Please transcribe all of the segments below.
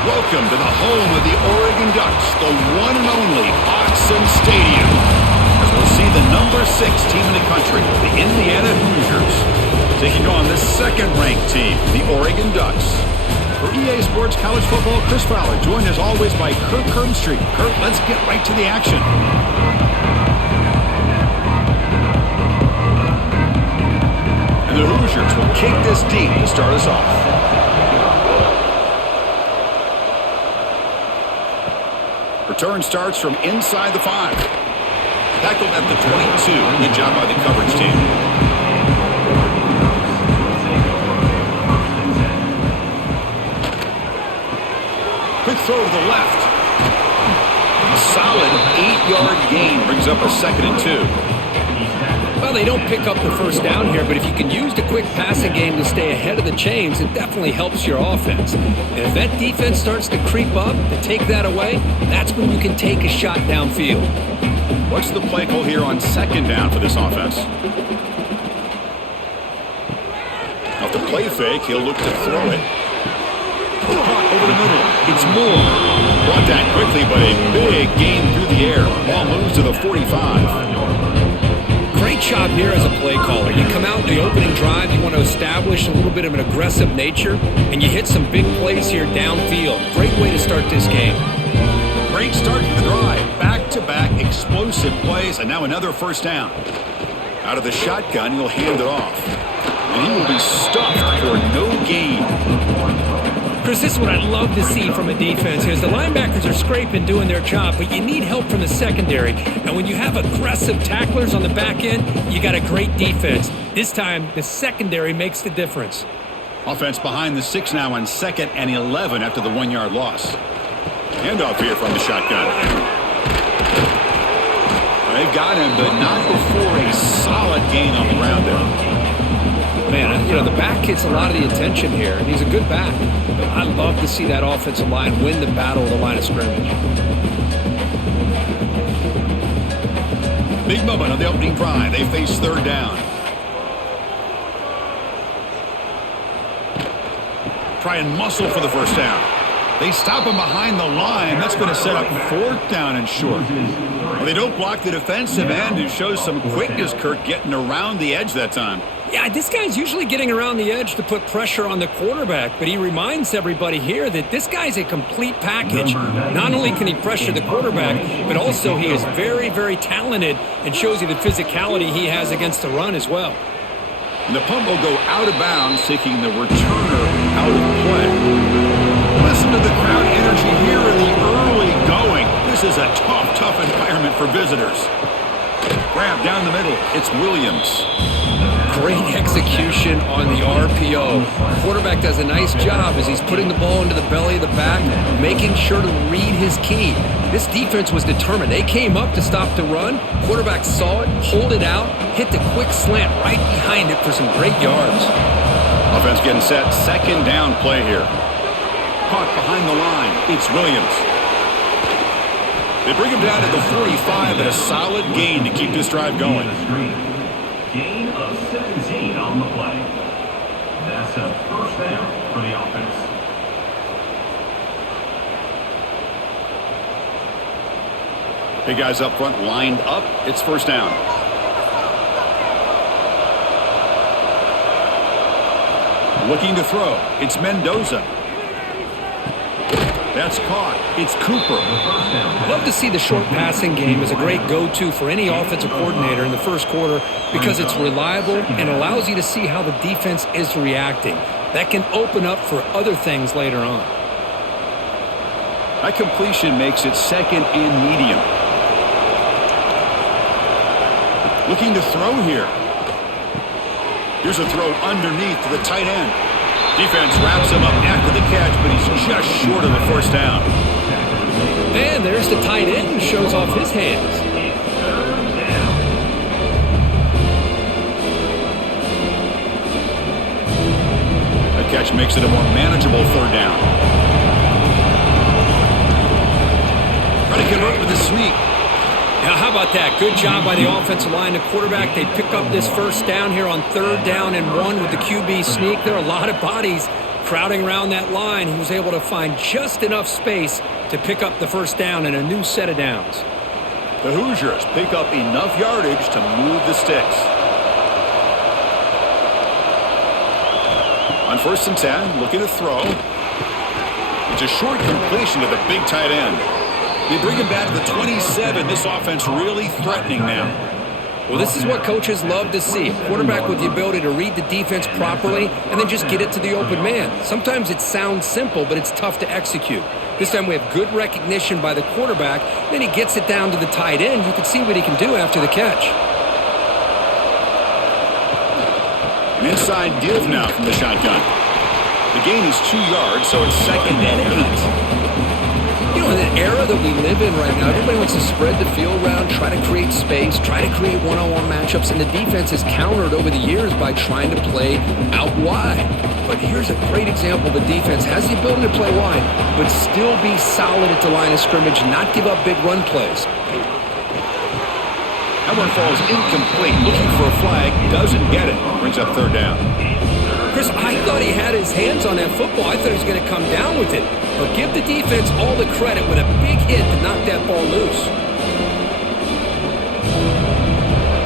Welcome to the home of the Oregon Ducks, the one and only Autzen Stadium. As we'll see the number 6 team in the country, the Indiana Hoosiers, taking on the second-ranked team, the Oregon Ducks. For EA Sports College Football, Chris Fowler, joined as always by Kirk Hermstreet. Kirk, let's get right to the action. And the Hoosiers will kick this deep to start us off. Return starts from inside the 5. Tackled at the 22. Good job by the coverage team. Quick throw to the left. A solid 8-yard gain brings up a 2nd and 2. Well, they don't pick up the first down here, but if you can use the quick passing game to stay ahead of the chains, it definitely helps your offense. And if that defense starts to creep up, to take that away, that's when you can take a shot downfield. What's the play call here on 2nd down for this offense? Off the play fake, he'll look to throw it. Over the middle, it's Moore. Brought down quickly, but a big gain through the air. Ball moves to the 45. Great job here as a play caller. You come out in the opening drive, you want to establish a little bit of an aggressive nature, and you hit some big plays here downfield. Great way to start this game. Great start to the drive. Back-to-back explosive plays, and now another first down. Out of the shotgun, he'll hand it off. And he will be stuffed for no gain. Chris, this is what I love to see from a defense is the linebackers are scraping, doing their job, but you need help from the secondary. And when you have aggressive tacklers on the back end, you got a great defense. This time, the secondary makes the difference. Offense behind the 6 now on 2nd and 11 after the 1-yard loss. Handoff here from the shotgun. They've got him, but not before a solid gain on the ground there. Man, you know, the back gets a lot of the attention here, and he's a good back. But I love to see that offensive line win the battle of the line of scrimmage. Big moment on the opening drive. They face 3rd down. Try and muscle for the first down. They stop him behind the line. That's going to set up 4th down and short. Well, they don't block the defensive end, who shows some quickness, Kirk, getting around the edge that time. Yeah, this guy's usually getting around the edge to put pressure on the quarterback, but he reminds everybody here that this guy's a complete package. Not only can he pressure the quarterback, but also he is very, very talented and shows you the physicality he has against the run as well. And the punt will go out of bounds, taking the returner out of play. Listen to the crowd energy here in the early going. This is a tough environment for visitors. Grab down the middle. It's Williams. Great execution on the RPO. Quarterback does a nice job as he's putting the ball into the belly of the back, making sure to read his key. This defense was determined. They came up to stop the run. Quarterback saw it, pulled it out, hit the quick slant right behind it for some great yards. Offense getting set. 2nd down play here. Caught behind the line. It's Williams. They bring him down to the 45 and a solid gain to keep this drive going. Gain of 17 on the play. That's a 1st down for the offense. Big guys up front lined up. It's 1st down. Looking to throw. It's Mendoza. That's caught. It's Cooper. Love to see the short passing game as a great go-to for any offensive coordinator in the first quarter because it's reliable and allows you to see how the defense is reacting. That can open up for other things later on. That completion makes it 2nd and medium. Looking to throw here. Here's a throw underneath to the tight end. Defense wraps him up after the catch, but he's just short of the 1st down. And there's the tight end who shows off his hands. That catch makes it a more manageable 3rd down. Try to convert with a sneak. Now, how about that? Good job by the offensive line. The quarterback, they pick up this 1st down here on 3rd down and 1 with the QB sneak. There are a lot of bodies crowding around that line, he was able to find just enough space to pick up the first down and a new set of downs. The Hoosiers pick up enough yardage to move the sticks. On 1st and 10, looking to throw. It's a short completion to the big tight end. They bring him back to the 27. This offense really threatening now. Well, this is what coaches love to see. A quarterback with the ability to read the defense properly and then just get it to the open man. Sometimes it sounds simple, but it's tough to execute. This time we have good recognition by the quarterback. Then he gets it down to the tight end. You can see what he can do after the catch. An inside give now from the shotgun. The gain is 2 yards, so it's 2nd and 8. You know, in the era that we live in right now, everybody wants to spread the field around, try to create space, try to create one-on-one matchups, and the defense has countered over the years by trying to play out wide. But here's a great example. The defense has the ability to play wide, but still be solid at the line of scrimmage, not give up big run plays. That one falls incomplete. Looking for a flag, doesn't get it. Brings up 3rd down. Chris, I thought he had his hands on that football. I thought he was going to come down with it. But give the defense all the credit with a big hit to knock that ball loose.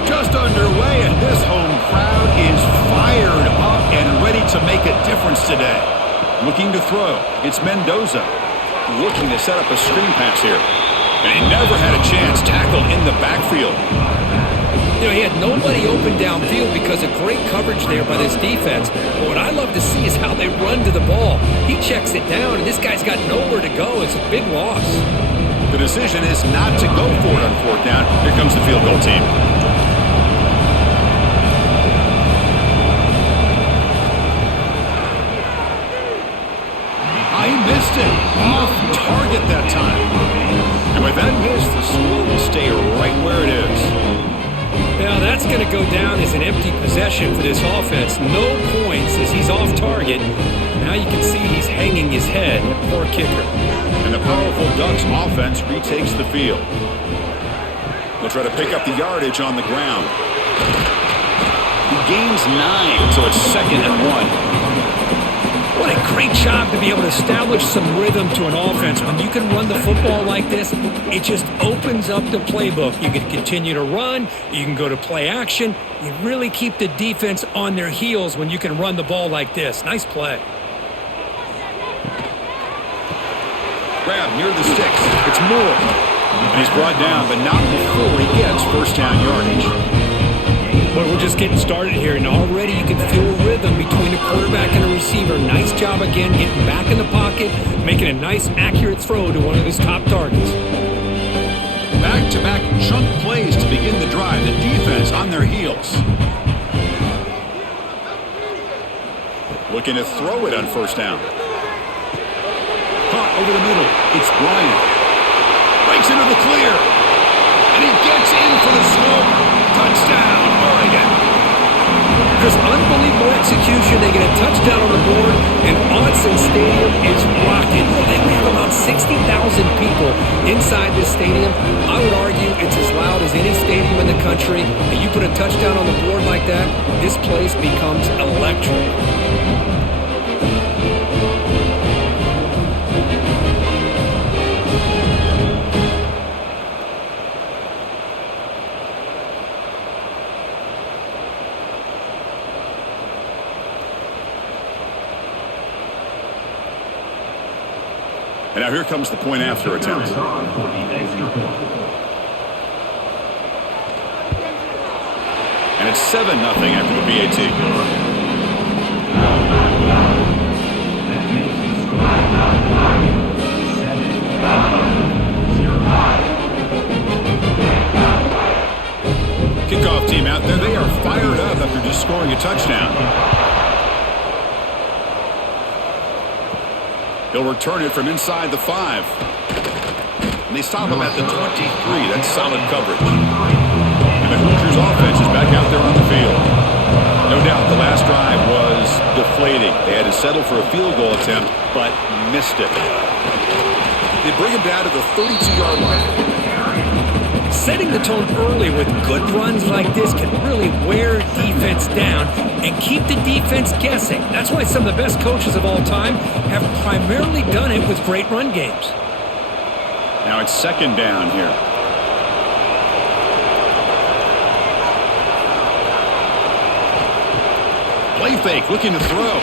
Just underway, and this home crowd is fired up and ready to make a difference today. Looking to throw. It's Mendoza. Looking to set up a screen pass here. And he never had a chance. Tackled in the backfield. You know, he had nobody open downfield because of great coverage there by this defense. But what I love to see is how they run to the ball. He checks it down, and this guy's got nowhere to go. It's a big loss. The decision is not to go for it on 4th down. Here comes the field goal team. I missed it. Off target that time. And with that miss, the score will stay right where it is. Now that's going to go down as an empty possession for this offense. No points as he's off target. Now you can see he's hanging his head. Poor kicker. And the powerful Ducks offense retakes the field. They'll try to pick up the yardage on the ground. He gains 9, so it's 2nd and 1. What a great job to be able to establish some rhythm to an offense. When you can run the football like this, it just opens up the playbook. You can continue to run. You can go to play action. You really keep the defense on their heels when you can run the ball like this. Nice play. Grab near the sticks. It's Moore. And he's brought down, but not before he gets 1st down yardage. But we're just getting started here, and already you can feel a rhythm between a quarterback and a receiver. Nice job again getting back in the pocket, making a nice, accurate throw to one of his top targets. Back-to-back chunk plays to begin the drive. The defense on their heels. Looking to throw it on 1st down. Caught over the middle. It's Bryant. Breaks into the clear. And he gets in for the score. Touchdown, Oregon. There's unbelievable execution. They get a touchdown on the board, and Autzen Stadium is rocking. They have about 60,000 people inside this stadium. I would argue it's as loud as any stadium in the country. And you put a touchdown on the board like that, this place becomes electric. And now here comes the point after attempt. And it's 7-0 after the BAT. Kickoff team out there. They are fired up after just scoring a touchdown. He'll return it from inside the 5. And they stop him at the 23. That's solid coverage. And the Hoosiers offense is back out there on the field. No doubt the last drive was deflating. They had to settle for a field goal attempt, but missed it. They bring him down to the 32-yard line. Setting the tone early with good runs like this can really wear defense down and keep the defense guessing. That's why some of the best coaches of all time have primarily done it with great run games. Now it's second down here. Play fake, looking to throw.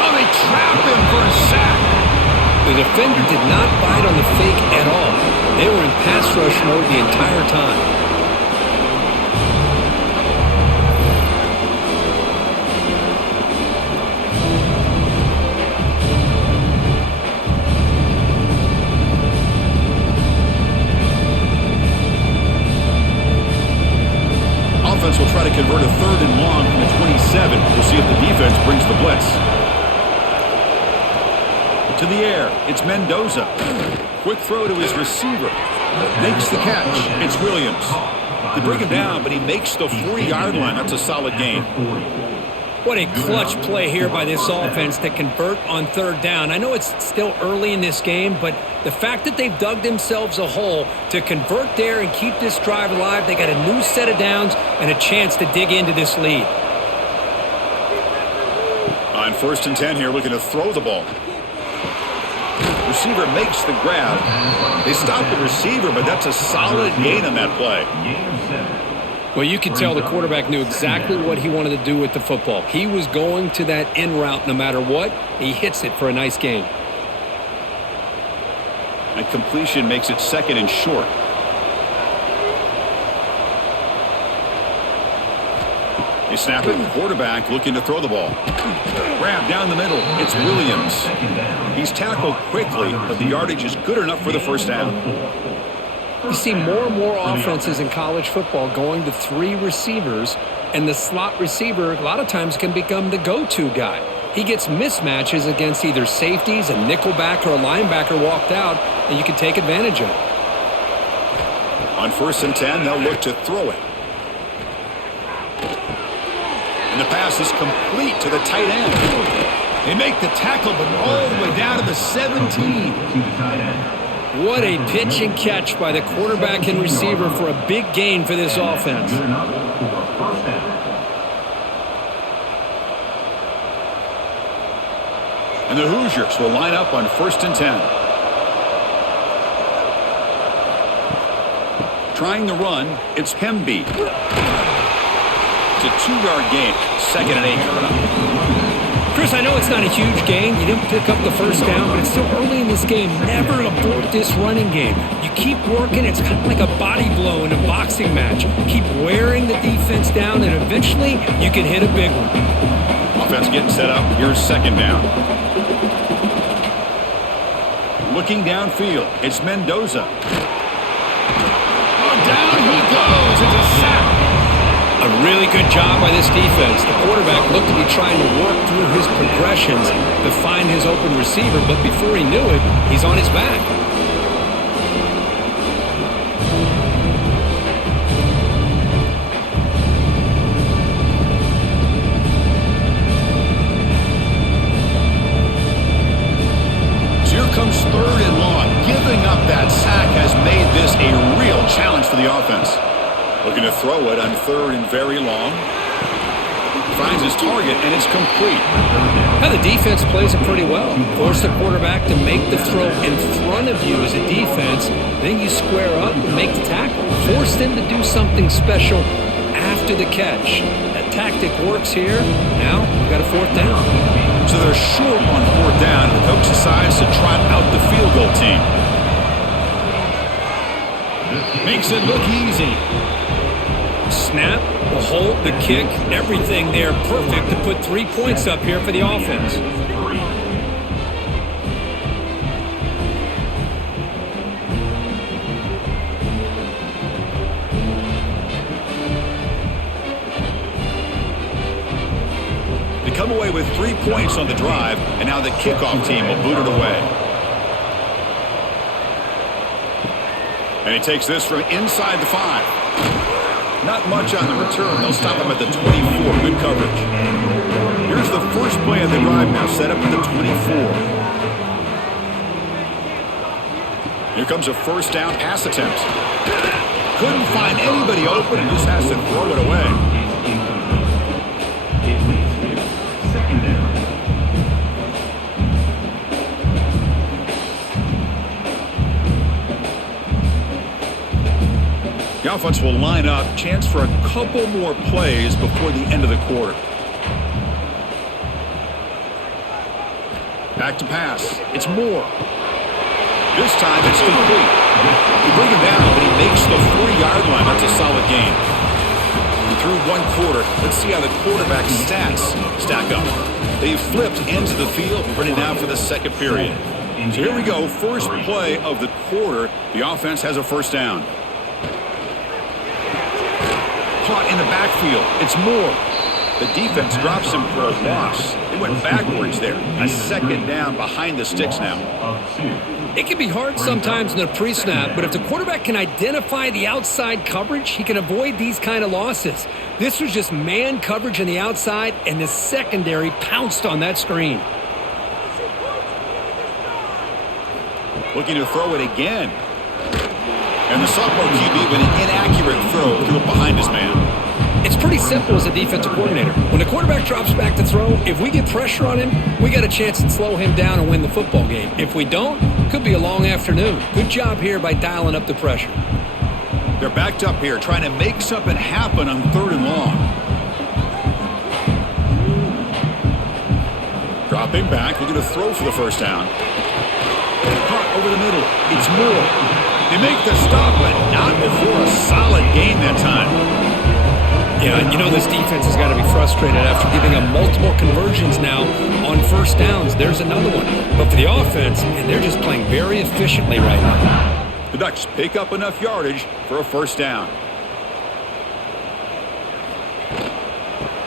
Oh, they trap him for a sack. The defender did not bite on the fake at all. They were in pass rush mode the entire time. Offense will try to convert a 3rd and long from the 27. We'll see if the defense brings the blitz. To the air, it's Mendoza. Quick throw to his receiver. Makes the catch. It's Williams. They bring him down, but he makes the 40-yard line. That's a solid gain. What a clutch play here by this offense to convert on 3rd down. I know it's still early in this game, but the fact that they've dug themselves a hole to convert there and keep this drive alive, they got a new set of downs and a chance to dig into this lead. On 1st and 10 here, looking to throw the ball. Receiver makes the grab. They stop the receiver, but that's a solid gain on that play. Well, you could tell the quarterback knew exactly what he wanted to do with the football. He was going to that in route no matter what. He hits it for a nice gain. And completion makes it 2nd and short. They snap it, and quarterback looking to throw the ball. Grab down the middle. It's Williams. He's tackled quickly, but the yardage is good enough for the 1st down. You see more and more offenses in college football going to 3 receivers, and the slot receiver a lot of times can become the go-to guy. He gets mismatches against either safeties, a nickelback, or a linebacker walked out, and you can take advantage of it. On 1st and 10, they'll look to throw it. And the pass is complete to the tight end. They make the tackle, but all the way down to the 17. What a pitch and catch by the quarterback and receiver for a big gain for this offense. And the Hoosiers will line up on 1st and 10. Trying the run, it's Hemby. It's a 2-yard gain. 2nd and 8 coming up. Chris, I know it's not a huge gain. You didn't pick up the 1st down, but it's still early in this game. Never abort this running game. You keep working. It's kind of like a body blow in a boxing match. Keep wearing the defense down, and eventually you can hit a big one. Offense getting set up. Here's 2nd down. Looking downfield, it's Mendoza. Oh, down he goes. It's a sack. A really good job by this defense. The quarterback looked to be trying to work through his progressions to find his open receiver, but before he knew it, he's on his back. So here comes 3rd and long. Giving up that sack has made this a real challenge for the offense. Looking to throw it on 3rd and very long. Finds his target, and it's complete. Now the defense plays it pretty well. Force the quarterback to make the throw in front of you as a defense. Then you square up and make the tackle. Force them to do something special after the catch. That tactic works here. Now we've got a 4th down. So they're short on 4th down, and the coach decides to trot out the field goal team. Makes it look easy. Snap, the hold, the kick, everything there perfect to put 3 points up here for the offense. They come away with 3 points on the drive, and now the kickoff team will boot it away. And he takes this from inside the 5. Not much on the return. They'll stop him at the 24. Good coverage. Here's the first play of the drive now, set up at the 24. Here comes a 1st down pass attempt. Couldn't find anybody open and just has to throw it away. It leads to second down. The offense will line up. Chance for a couple more plays before the end of the quarter. Back to pass. It's Moore. This time it's complete. He bring him down, but he makes the 40-yard line. That's a solid gain. And through one quarter, let's see how the quarterback's stats stack up. They've flipped ends of the field, ready now for the second period. So here we go. First play of the quarter. The offense has a first down. Caught in the backfield. It's Moore. The defense drops him for a loss. They went backwards there. A second down behind the sticks now. It can be hard sometimes in the pre-snap, but if the quarterback can identify the outside coverage, he can avoid these kind of losses. This was just man coverage on the outside, and the secondary pounced on that screen. Looking to throw it again. And the sophomore QB with an inaccurate throw threw it behind his man. It's pretty simple as a defensive coordinator. When the quarterback drops back to throw, if we get pressure on him, we got a chance to slow him down and win the football game. If we don't, could be a long afternoon. Good job here by dialing up the pressure. They're backed up here trying to make something happen on 3rd and long. Dropping back, looking to throw for the first down. Caught over the middle. It's Moore. They make the stop, but not before a solid gain that time. Yeah, you know this defense has got to be frustrated after giving up multiple conversions now on first downs. There's another one. But for the offense, and they're just playing very efficiently right now. The Ducks pick up enough yardage for a first down.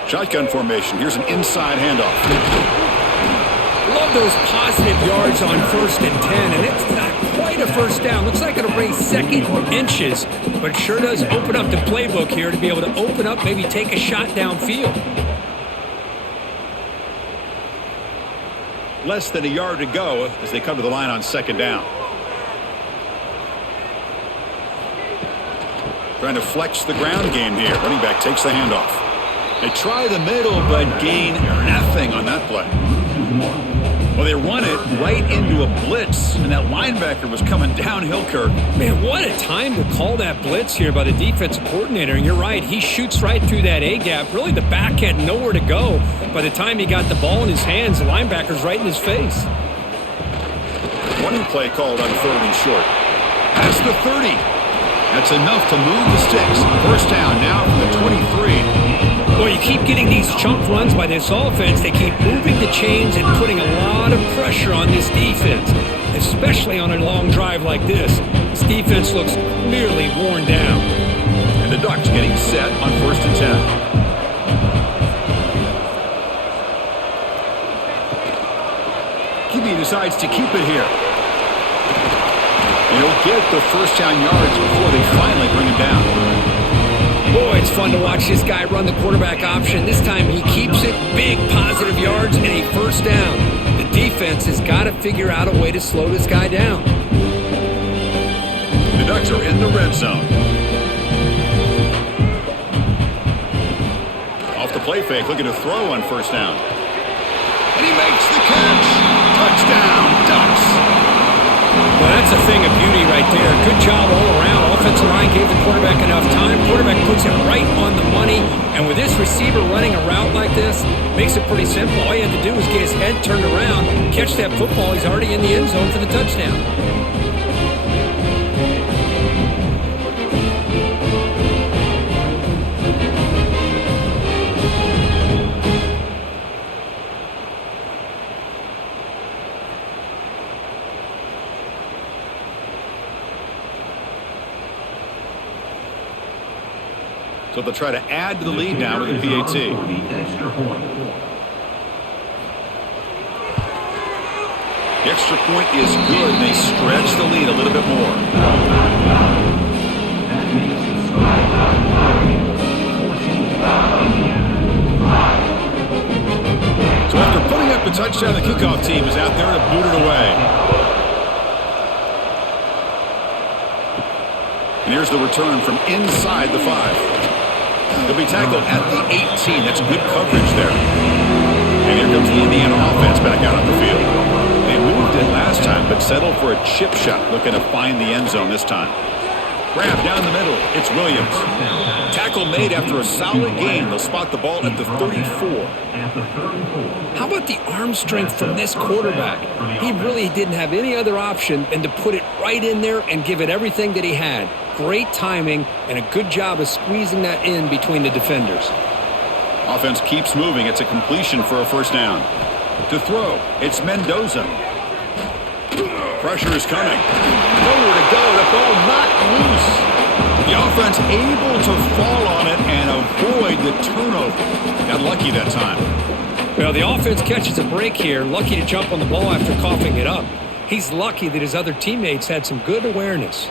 Shotgun formation. Here's an inside handoff. Love those positive yards on 1st and 10, and it's not quite a first down. Looks like it'll raise second inches, but it sure does open up the playbook here to be able to open up, maybe take a shot downfield. Less than a yard to go as they come to the line on 2nd down. Trying to flex the ground game here. Running back takes the handoff. They try the middle, but gain nothing on that play. Well, they run it right into a blitz, and that linebacker was coming downhill, Kirk. Man, what a time to call that blitz here by the defensive coordinator. And you're right, he shoots right through that A-gap. Really, the back had nowhere to go. By the time he got the ball in his hands, the linebacker's right in his face. Running play called on 3rd and short. Past the 30. That's enough to move the sticks. First down now from the 23. Well, you keep getting these chunk runs by this offense. They keep moving the chains and putting a lot of pressure on this defense, especially on a long drive like this. This defense looks nearly worn down. And the Ducks getting set on 1st and 10. QB decides to keep it here. And he'll get the first down yards before they finally bring him down. Boy, it's fun to watch this guy run the quarterback option. This time he keeps it, big positive yards, and a first down. The defense has got to figure out a way to slow this guy down. The Ducks are in the red zone. Off the play fake, looking to throw on first down. And he makes the catch. Touchdown, Ducks. Well, that's a thing of beauty right there. Good job all around. Offensive line gave the quarterback enough time. Quarterback puts it right on the money. And with this receiver running a route like this, makes it pretty simple. All you had to do was get his head turned around, catch that football. He's already in the end zone for the touchdown. So they'll try to add to the lead now with a PAT. The extra point. The extra point is good. They stretch the lead a little bit more. That makes it 14. So after putting up the touchdown, the kickoff team is out there to boot it away. And here's the return from inside the 5. He'll be tackled at the 18. That's good coverage there. And here comes the Indiana offense back out on the field. They moved it last time, but settled for a chip shot, looking to find the end zone this time. Grab down the middle. It's Williams. Tackle made after a solid gain. They'll spot the ball at the 34. How about the arm strength from this quarterback? He really didn't have any other option than to put it right in there and give it everything that he had. Great timing and a good job of squeezing that in between the defenders. Offense keeps moving. It's a completion for a first down. To throw, it's Mendoza. Pressure is coming. Nowhere to go. The ball not loose. The offense able to fall on it and avoid the turnover. Got lucky that time. Well, the offense catches a break here. Lucky to jump on the ball after coughing it up. He's lucky that his other teammates had some good awareness.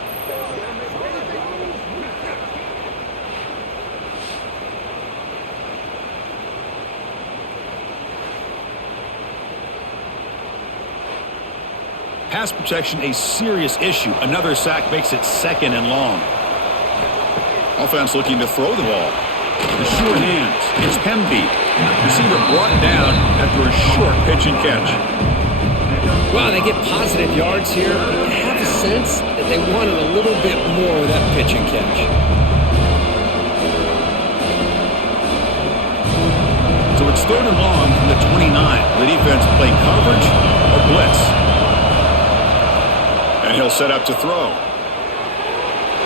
Pass protection, a serious issue. Another sack makes it 2nd and long. Offense looking to throw the ball. The short hands. It's Pemby. Receiver brought down after a short pitch and catch. Wow, they get positive yards here. I have a sense that they wanted a little bit more of that pitch and catch. So it's 3rd and long from the 29. The defense play coverage or blitz. And he'll set up to throw.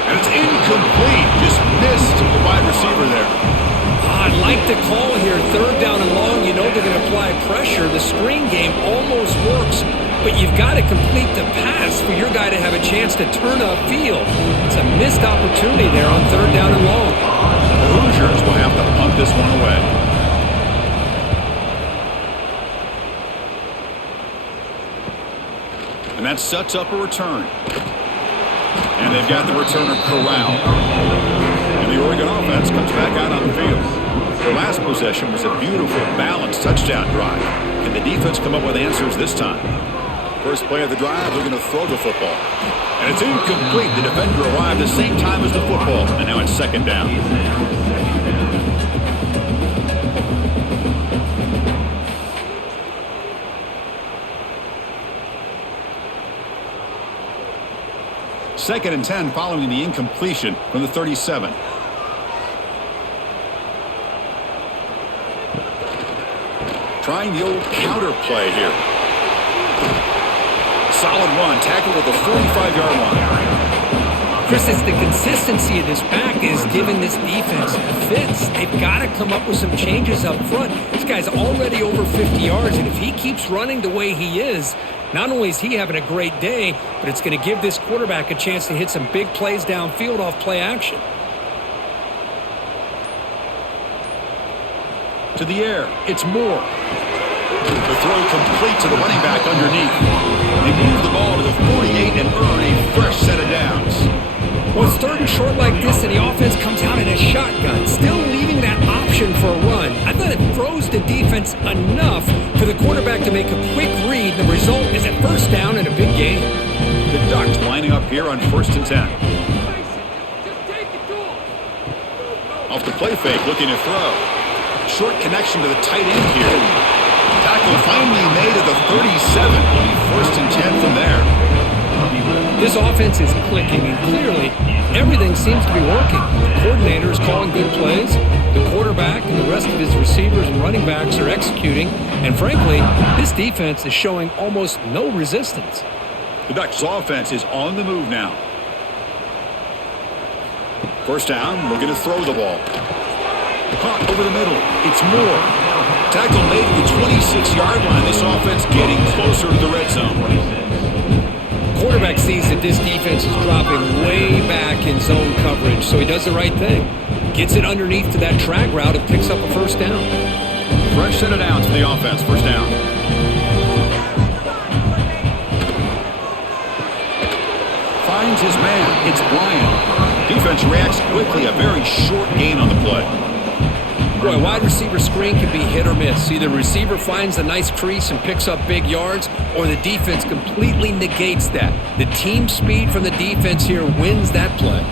And it's incomplete. Just missed the wide receiver there. I'd like the call here. 3rd down and long. You know they're going to apply pressure. The screen game almost works, but you've got to complete the pass for your guy to have a chance to turn upfield. It's a missed opportunity there on 3rd down and long. The Hoosiers will have to punt this one away. And that sets up a return. And they've got the returner corralled. And the Oregon offense comes back out on the field. Their last possession was a beautiful, balanced touchdown drive. Can the defense come up with answers this time? First play of the drive, they're going to throw the football. And it's incomplete. The defender arrived the same time as the football. And now it's 2nd down. Second and 10 following the incompletion from the 37. Trying the old counter play here. Solid run, tackled at the 45-yard line. Chris, it's the consistency of this back is giving this defense fits. They've got to come up with some changes up front. This guy's already over 50 yards, and if he keeps running the way he is, not only is he having a great day, but it's going to give this quarterback a chance to hit some big plays downfield off play action. To the air, it's Moore. The throw complete to the running back underneath. They move the ball to the 48 and earn a fresh set of downs. Well, it's 3rd and short like this, and the offense comes out in a shotgun, still leaving that option for a run. I thought it throws the defense enough for the quarterback to make a quick read. The result is a 1st down and a big gain. The Ducks lining up here on 1st and 10. Off the play fake, looking to throw. Short connection to the tight end here. Tackle finally made at the 37. 1st and 10 from there. This offense is clicking, and clearly everything seems to be working. The coordinator is calling good plays. The quarterback and the rest of his receivers and running backs are executing. And frankly, this defense is showing almost no resistance. The Ducks offense is on the move now. 1st down, looking to throw the ball. Caught over the middle. It's Moore. Tackle made at the 26-yard line. This offense getting closer to the red zone. Quarterback sees that this defense is dropping way back in zone coverage, so he does the right thing. Gets it underneath to that drag route and picks up a 1st down. Fresh set of downs for the offense. 1st down. Finds his man. It's Bryant. Defense reacts quickly. A very short gain on the play. Boy, wide receiver screen can be hit or miss. Either receiver finds a nice crease and picks up big yards, or the defense completely negates that. The team speed from the defense here wins that play.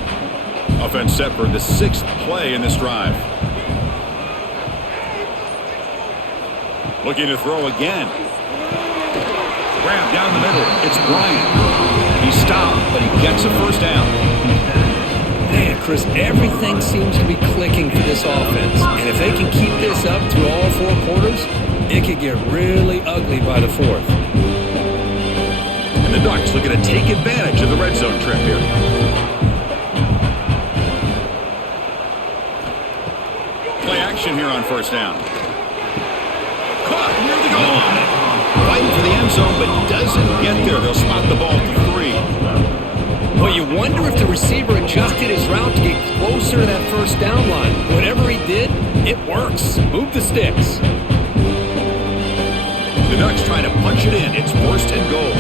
Offense set for the 6th play in this drive. Looking to throw again. Grab down the middle. It's Bryant. He's stopped, but he gets a first down. Man, Chris, everything seems to be clicking for this offense. And if they can keep this up through all 4 quarters, it could get really ugly by the 4th. And the Ducks looking to take advantage of the red zone trip here. Play action here on first down. Caught near the goal line. Fighting for the end zone, but doesn't get there. They'll spot the ball to 3. Well, you wonder if the receiver adjusted his route to get closer to that first down line. Whatever he did, it works. Move the sticks. The Ducks trying to punch it in. It's 1st and goal.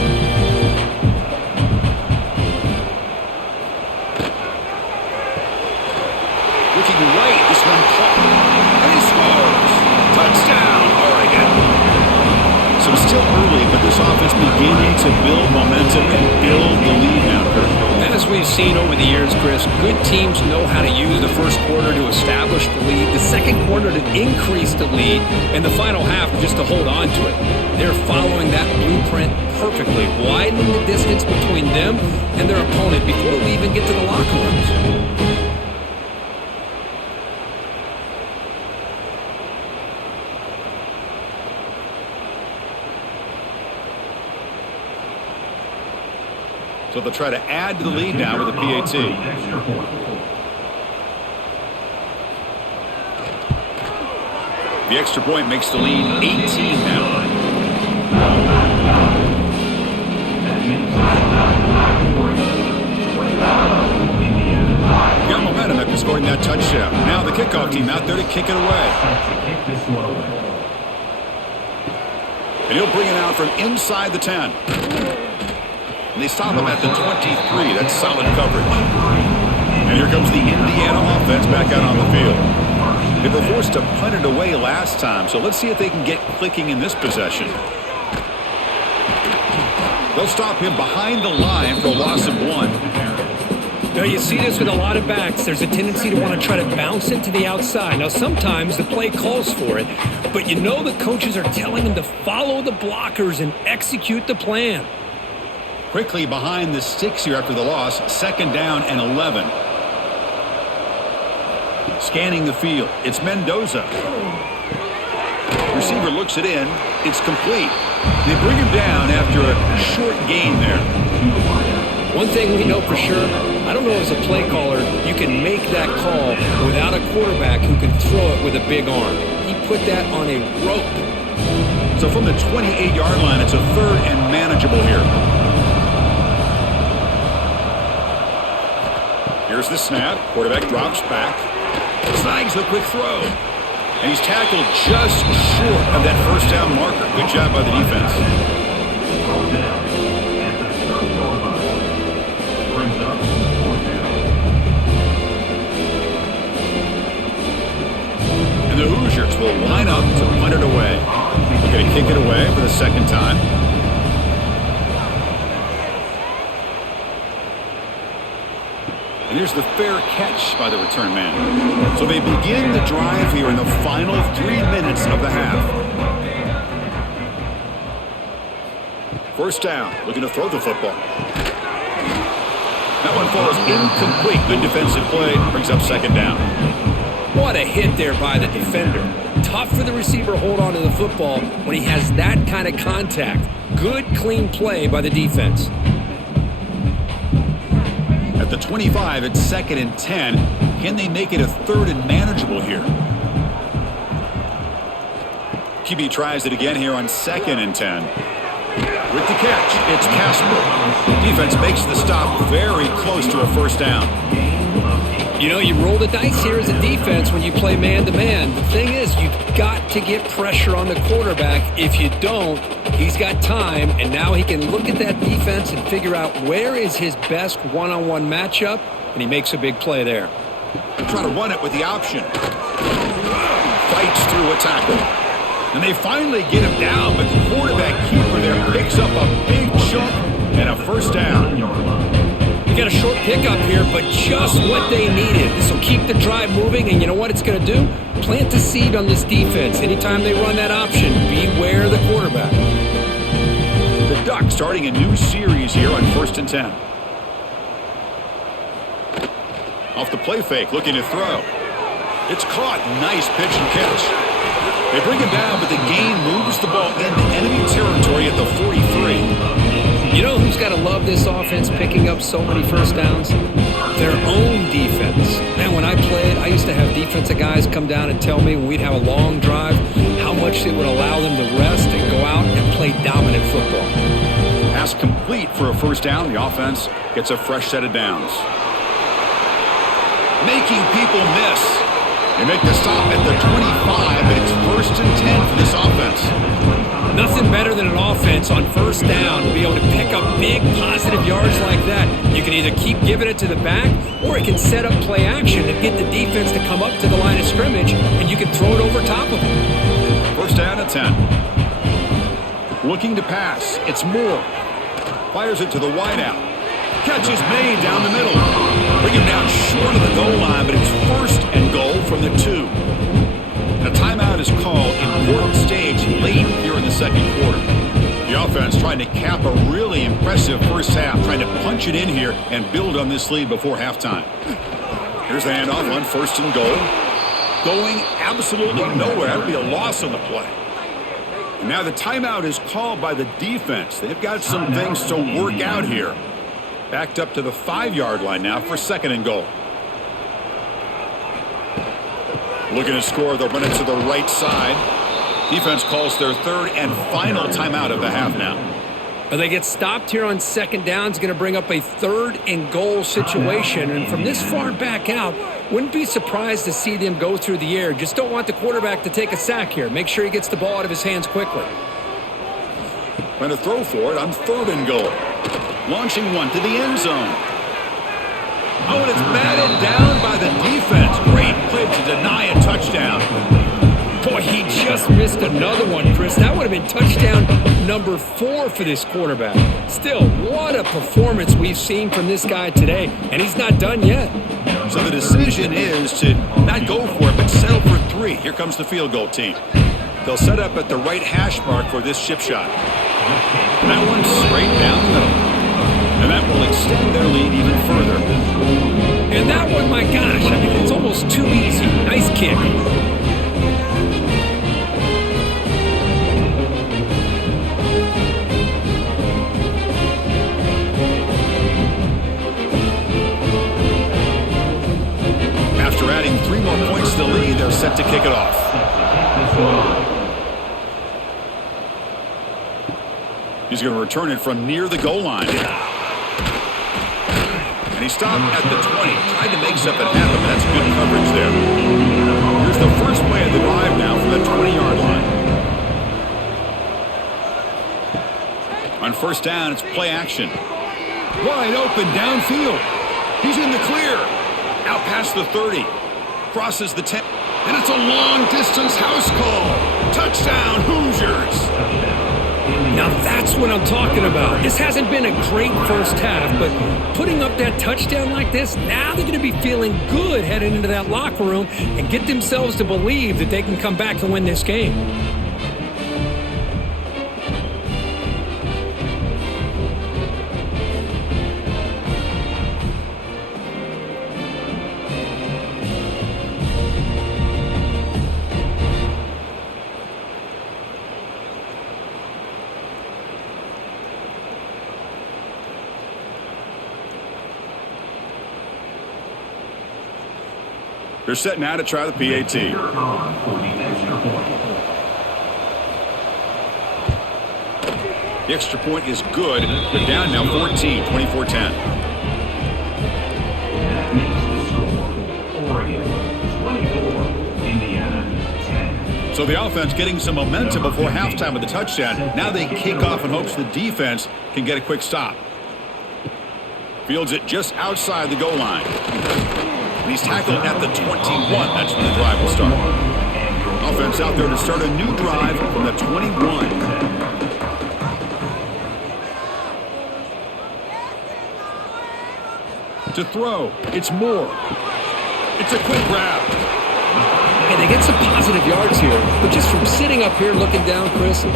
Looking right, this one caught. And he scores! Touchdown, Oregon! So it's still early, but this offense beginning to build momentum and build the lead now, Kirk. As we've seen over the years, Chris, good teams know how to use the first quarter to establish the lead, the second quarter to increase the lead, and the final half just to hold on to it. They're following that blueprint perfectly, widening the distance between them and their opponent before we even get to the locker rooms. So they'll try to add to the lead now with a PAT. The extra point makes the lead 18 now. Got momentum after scoring that touchdown. Now the kickoff team out there to kick it away. And he'll bring it out from inside the 10. And they stop him at the 23. That's solid coverage. And here comes the Indiana offense back out on the field. They were forced to punt it away last time, so let's see if they can get clicking in this possession. They'll stop him behind the line for a loss of 1. Now, you see this with a lot of backs. There's a tendency to want to try to bounce it to the outside. Now, sometimes the play calls for it, but you know the coaches are telling them to follow the blockers and execute the plan. Quickly behind the sticks here after the loss. 2nd down and 11. Scanning the field. It's Mendoza. Receiver looks it in. It's complete. They bring him down after a short gain there. One thing we know for sure, I don't know as a play caller, you can make that call without a quarterback who can throw it with a big arm. He put that on a rope. So from the 28-yard line, it's a 3rd and manageable here. Here's the snap. Quarterback drops back. Snags the quick throw. And he's tackled just short of that first down marker. Good job by the defense. And the Hoosiers will line up to punt it away. They're going to kick it away for the 2nd time. And here's the fair catch by the return man. So they begin the drive here in the final 3 minutes of the half. First down, looking to throw the football. That one falls incomplete. Good defensive play, brings up 2nd down. What a hit there by the defender. Tough for the receiver to hold on to the football when he has that kind of contact. Good, clean play by the defense. At the 25, it's 2nd and 10. Can they make it a 3rd and manageable here? QB tries it again here on 2nd and 10. With the catch, it's Casper. Defense makes the stop very close to a first down. You know, you roll the dice here as a defense when you play man-to-man. The thing is, you've got to get pressure on the quarterback. If you don't, he's got time, and now he can look at that defense and figure out where is his best one-on-one matchup, and he makes a big play there. Try to run it with the option. Fights through a tackle. And they finally get him down, but the quarterback keeper there picks up a big chunk and a first down. You got a short pickup here, but just what they needed. This will keep the drive moving, and you know what it's going to do? Plant the seed on this defense. Anytime they run that option, beware the quarterback. The Ducks starting a new series here on 1st and 10. Off the play fake, looking to throw. It's caught. Nice pitch and catch. They bring him down, but the gain moves the ball into enemy territory at the 43. You know who's got to love this offense picking up so many first downs? Their own defense. Man, when I played, I used to have defensive guys come down and tell me when we'd have a long drive how much it would allow them to rest and go out and play dominant football. Pass complete for a first down. The offense gets a fresh set of downs. Making people miss. They make the stop at the 25, but it's 1st and 10 for this offense. Nothing better than an offense on first down to be able to pick up big positive yards like that. You can either keep giving it to the back, or it can set up play action and get the defense to come up to the line of scrimmage, and you can throw it over top of them. First down at 10. Looking to pass. It's Moore. Fires it to the wideout. Catch is made down the middle. Bring him down short of the goal line, but it's 1st and goal from the 2. A timeout is called. Important stage late here in the second quarter. The offense trying to cap a really impressive first half, trying to punch it in here and build on this lead before halftime. Here's the handoff on 1st and goal. Going absolutely nowhere. That would be a loss on the play. And now the timeout is called by the defense. They've got some things to work out here. Backed up to the 5-yard line now for 2nd and goal. Looking to score, they'll run it to the right side. Defense calls their 3rd and final timeout of the half now. They get stopped here on 2nd down. It's going to bring up a 3rd and goal situation. And from this far back out, wouldn't be surprised to see them go through the air. Just don't want the quarterback to take a sack here. Make sure he gets the ball out of his hands quickly. Trying to throw for it on 3rd and goal. Launching one to the end zone. Oh, and it's batted down by the defense. Great play to deny a touchdown. Boy, he just missed another one, Chris. That would have been touchdown number 4 for this quarterback. Still, what a performance we've seen from this guy today, and he's not done yet. So the decision is to not go for it, but settle for 3. Here comes the field goal team. They'll set up at the right hash mark for this chip shot. And that one's straight down the middle. And that will extend their lead even further. And that one, my gosh, I mean, it's almost too easy. Nice kick. After adding 3 more points to the lead, they're set to kick it off. He's going to return it from near the goal line. And he stopped at the 20. Tried to make something happen, but that's good coverage there. Here's the first play of the drive now from the 20-yard line. On first down, it's play action. Wide open downfield. He's in the clear. Out past the 30. Crosses the 10. And it's a long-distance house call. Touchdown, Hoosiers. Now that's what I'm talking about. This hasn't been a great first half, but putting up that touchdown like this, now they're going to be feeling good heading into that locker room and get themselves to believe that they can come back and win this game. They're set now to try the PAT. The extra point is good. They're down now 14, 24-10. So the offense getting some momentum before halftime with the touchdown. Now they kick off in hopes the defense can get a quick stop. Fields it just outside the goal line. He's tackled at the 21. That's when the drive will start. Offense out there to start a new drive from the 21. To throw, it's Moore. It's a quick grab. And they get some positive yards here, but just from sitting up here looking down, Chris, you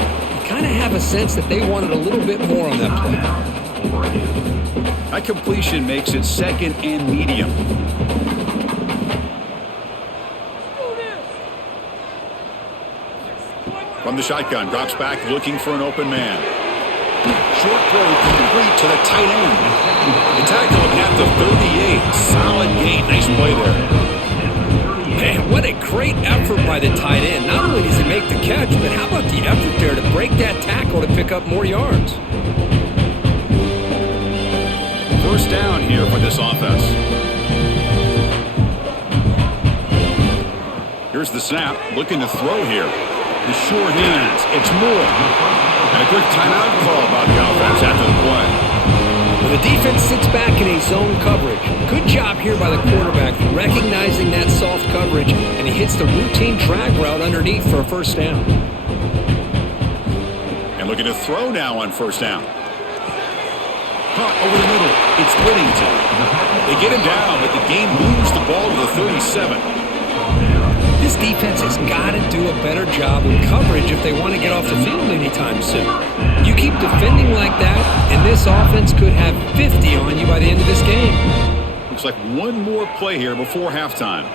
kind of have a sense that they wanted a little bit more on that play. That completion makes it 2nd and medium. From the shotgun, drops back looking for an open man. Short throw complete to the tight end. They tackle him at the 38. Solid gain. Nice play there. Man, what a great effort by the tight end. Not only does he make the catch, but how about the effort there to break that tackle to pick up more yards? First down here for this offense. Here's the snap. Looking to throw here. The sure hands. It's Moore. And a quick timeout call about the offense after the play. Well, the defense sits back in a zone coverage. Good job here by the quarterback, recognizing that soft coverage, and he hits the routine drag route underneath for a first down. And looking to throw now on first down. Caught over the middle. It's Whittington. They get him down, but the game moves the ball to the 37. This defense has got to do a better job with coverage if they want to get off the field anytime soon. You keep defending like that, and this offense could have 50 on you by the end of this game. Looks like one more play here before halftime.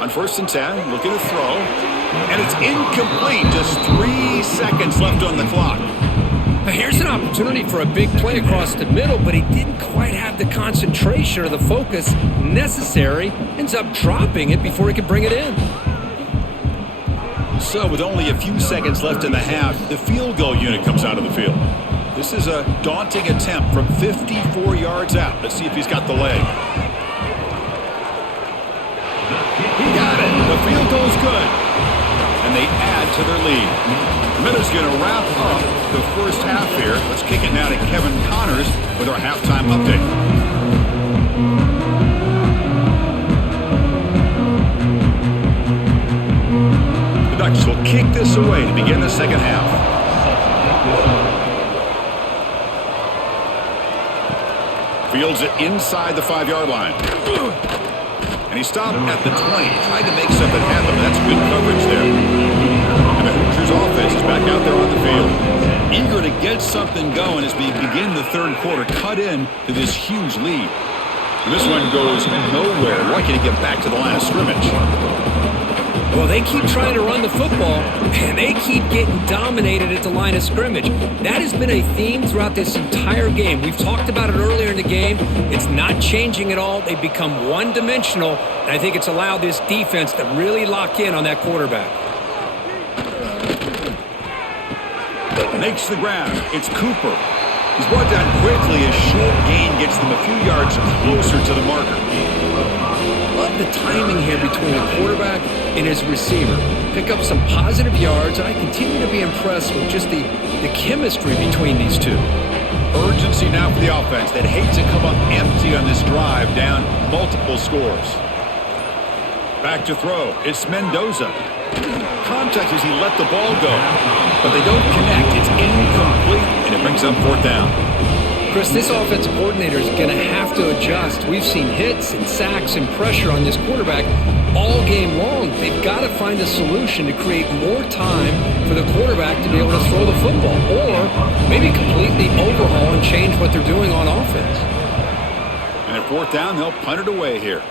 On 1st and 10, looking to throw. And it's incomplete. Just 3 seconds left on the clock. Here's an opportunity for a big play across the middle, but he didn't quite have the concentration or the focus necessary. Ends up dropping it before he could bring it in. So with only a few seconds left in the half, the field goal unit comes out of the field. This is a daunting attempt from 54 yards out. Let's see if he's got the leg. He got it. The field goal's good. And they add to their lead. The Minutes going to wrap up the first half here. Let's kick it now to Kevin Connors with our halftime update. The Ducks will kick this away to begin the second half. Fields it inside the 5-yard line. And he stopped at the 20, tried to make something happen, but that's good coverage there. And the Hoosiers offense is back out there on the field. Eager to get something going as we begin the third quarter, cut in to this huge lead. And this one goes nowhere. Lucky to get back to the line of scrimmage. Well, they keep trying to run the football, and they keep getting dominated at the line of scrimmage. That has been a theme throughout this entire game. We've talked about it earlier in the game. It's not changing at all. They've become one-dimensional, and I think it's allowed this defense to really lock in on that quarterback. Makes the grab. It's Cooper. He's brought down quickly as short gain gets them a few yards closer to the marker. Love the timing here between the quarterback and his receiver. Pick up some positive yards, and I continue to be impressed with just the chemistry between these two. Urgency now for the offense that hates to come up empty on this drive, down multiple scores. Back to throw. It's Mendoza. Contact as he let the ball go, but they don't connect. It's incomplete, and it brings up 4th down. Chris, this offensive coordinator is going to have to adjust. We've seen hits and sacks and pressure on this quarterback all game long. They've got to find a solution to create more time for the quarterback to be able to throw the football, or maybe completely overhaul and change what they're doing on offense. And at 4th down, they'll punt it away here.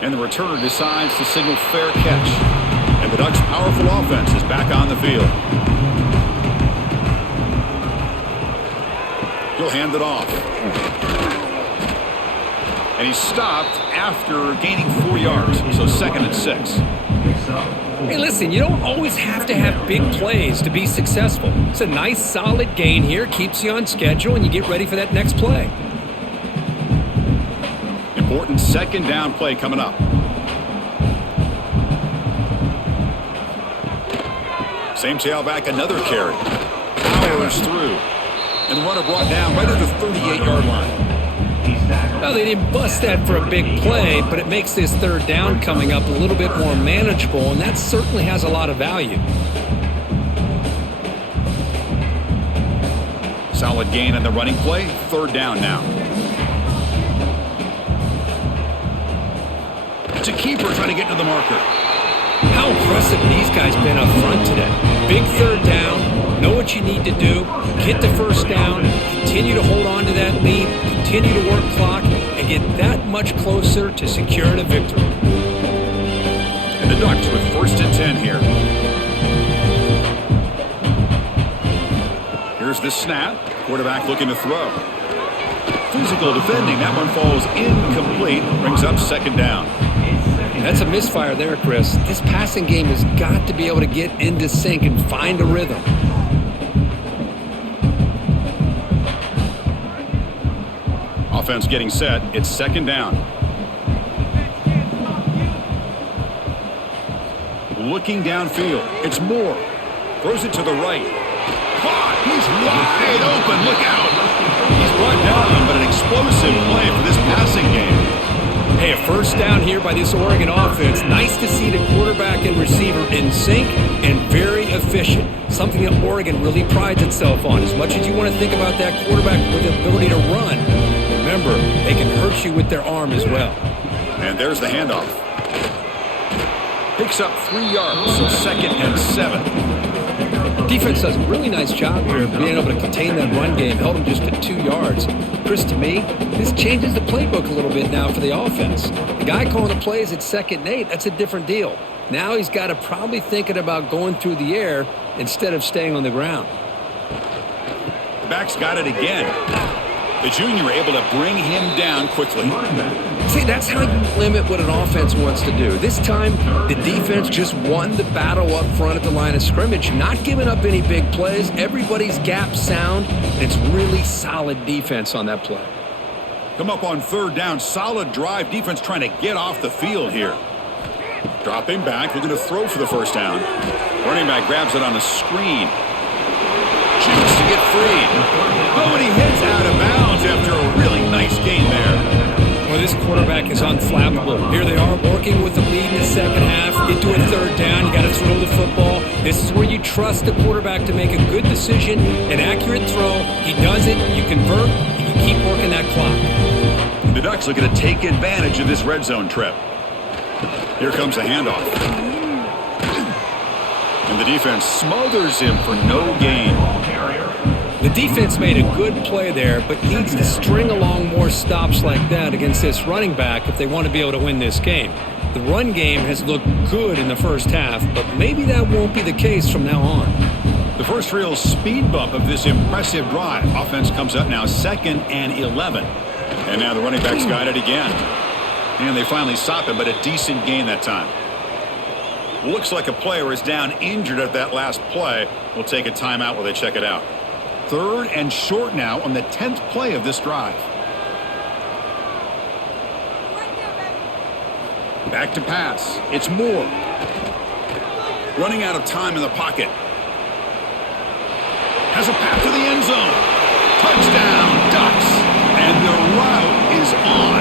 And the returner decides to signal fair catch. And the Ducks' powerful offense is back on the field. He'll hand it off. And he's stopped after gaining 4 yards. So 2nd and 6. Hey, listen, you don't always have to have big plays to be successful. It's a nice, solid gain here. Keeps you on schedule, and you get ready for that next play. Important 2nd down play coming up. Same tailback, another carry. Powers through. And the runner brought down right at the 38-yard line. Well, they didn't bust that for a big play, but it makes this 3rd down coming up a little bit more manageable, and that certainly has a lot of value. Solid gain on the running play. Third down now. It's a keeper trying to get to the marker. How impressive these guys been up front today. Big third down. Know what you need to do. Get the first down. Continue to hold on to that lead. Continue to work clock. And get that much closer to securing a victory. And the Ducks with 1st and 10 here. Here's the snap. Quarterback looking to throw. Physical defending. That one falls incomplete. Brings up 2nd down. That's a misfire there, Chris. This passing game has got to be able to get into sync and find a rhythm. Offense getting set. It's 2nd down. Looking downfield. It's Moore. Throws it to the right. Caught. He's wide open. Look out. He's brought down, but an explosive play for this passing game. Hey, a first down here by this Oregon offense. Nice to see the quarterback and receiver in sync and very efficient. Something that Oregon really prides itself on. As much as you want to think about that quarterback with the ability to run, remember, they can hurt you with their arm as well. And there's the handoff. Picks up 3 yards, so 2nd and 7. Defense does a really nice job here of being able to contain that run game. Held them just to 2 yards. Chris, to me, this changes the playbook a little bit now for the offense. The guy calling the plays at 2nd and 8, that's a different deal. Now he's got to probably thinking about going through the air instead of staying on the ground. The back's got it again. The junior able to bring him down quickly. See, that's how you limit what an offense wants to do. This time, the defense just won the battle up front at the line of scrimmage, not giving up any big plays. Everybody's gap sound. It's really solid defense on that play. Come up on 3rd down. Solid drive. Defense trying to get off the field here. Dropping back. Looking to throw for the 1st down. Running back grabs it on a screen. Shoots to get free. Oh, and he hits out of bounds after a really nice gain there. Well, this quarterback is unflappable. Here they are working with the lead in the 2nd half. Get to a 3rd down. You got to throw the football. This is where you trust the quarterback to make a good decision, an accurate throw. He does it. You convert. And you keep working that clock. The Ducks looking to take advantage of this red zone trip. Here comes the handoff. And the defense smothers him for no gain. The defense made a good play there, but needs to string along more stops like that against this running back if they want to be able to win this game. The run game has looked good in the 1st half, but maybe that won't be the case from now on. The first real speed bump of this impressive drive. Offense comes up now 2nd and 11. And now the running back's got it again. And they finally stop it, but a decent gain that time. Looks like a player is down injured at that last play. We'll take a timeout while they check it out. 3rd and short now on the 10th play of this drive. Back to pass. It's Moore. Running out of time in the pocket. Has a path to the end zone. Touchdown, Ducks. And the route is on.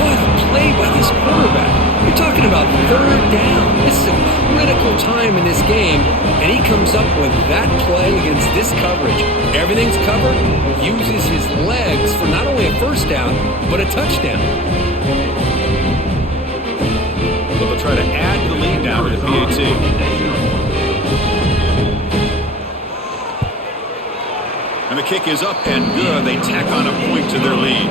What a play by this quarterback. You're talking about 3rd down. This is a critical time in this game, and he comes up with that play against this coverage. Everything's covered, uses his legs for not only a 1st down, but a touchdown. So they'll try to add the lead now to the PAT. And the kick is up and good. They tack on a point to their lead.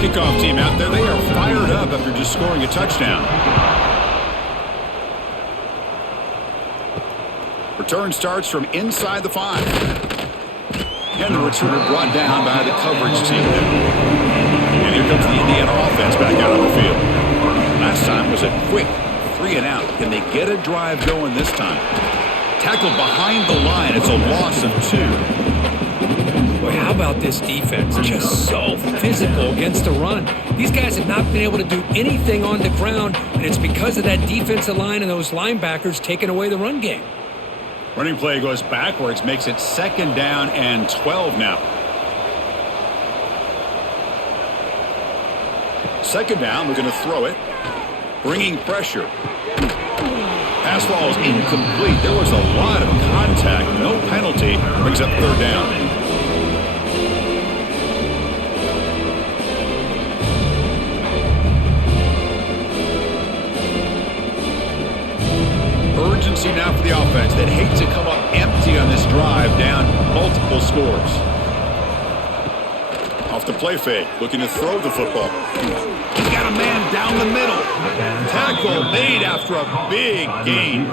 Kickoff team out there. They are fired up after just scoring a touchdown. Return starts from inside the 5. And the returner brought down by the coverage team. And here comes the Indiana offense back out on the field. Last time was a quick 3 and out. Can they get a drive going this time? Tackled behind the line. It's a loss of 2. Boy, how about this defense? Just so physical against the run. These guys have not been able to do anything on the ground, and it's because of that defensive line and those linebackers taking away the run game. Running play goes backwards, makes it 2nd down and 12 now. 2nd down, we're going to throw it. Bringing pressure. Pass ball is incomplete. There was a lot of contact. No penalty. Brings up 3rd down. Urgency now for the offense that hate to come up empty on this drive, down multiple scores. Off the play fake, looking to throw the football. He's got a man down the middle. Tackle made after a big gain.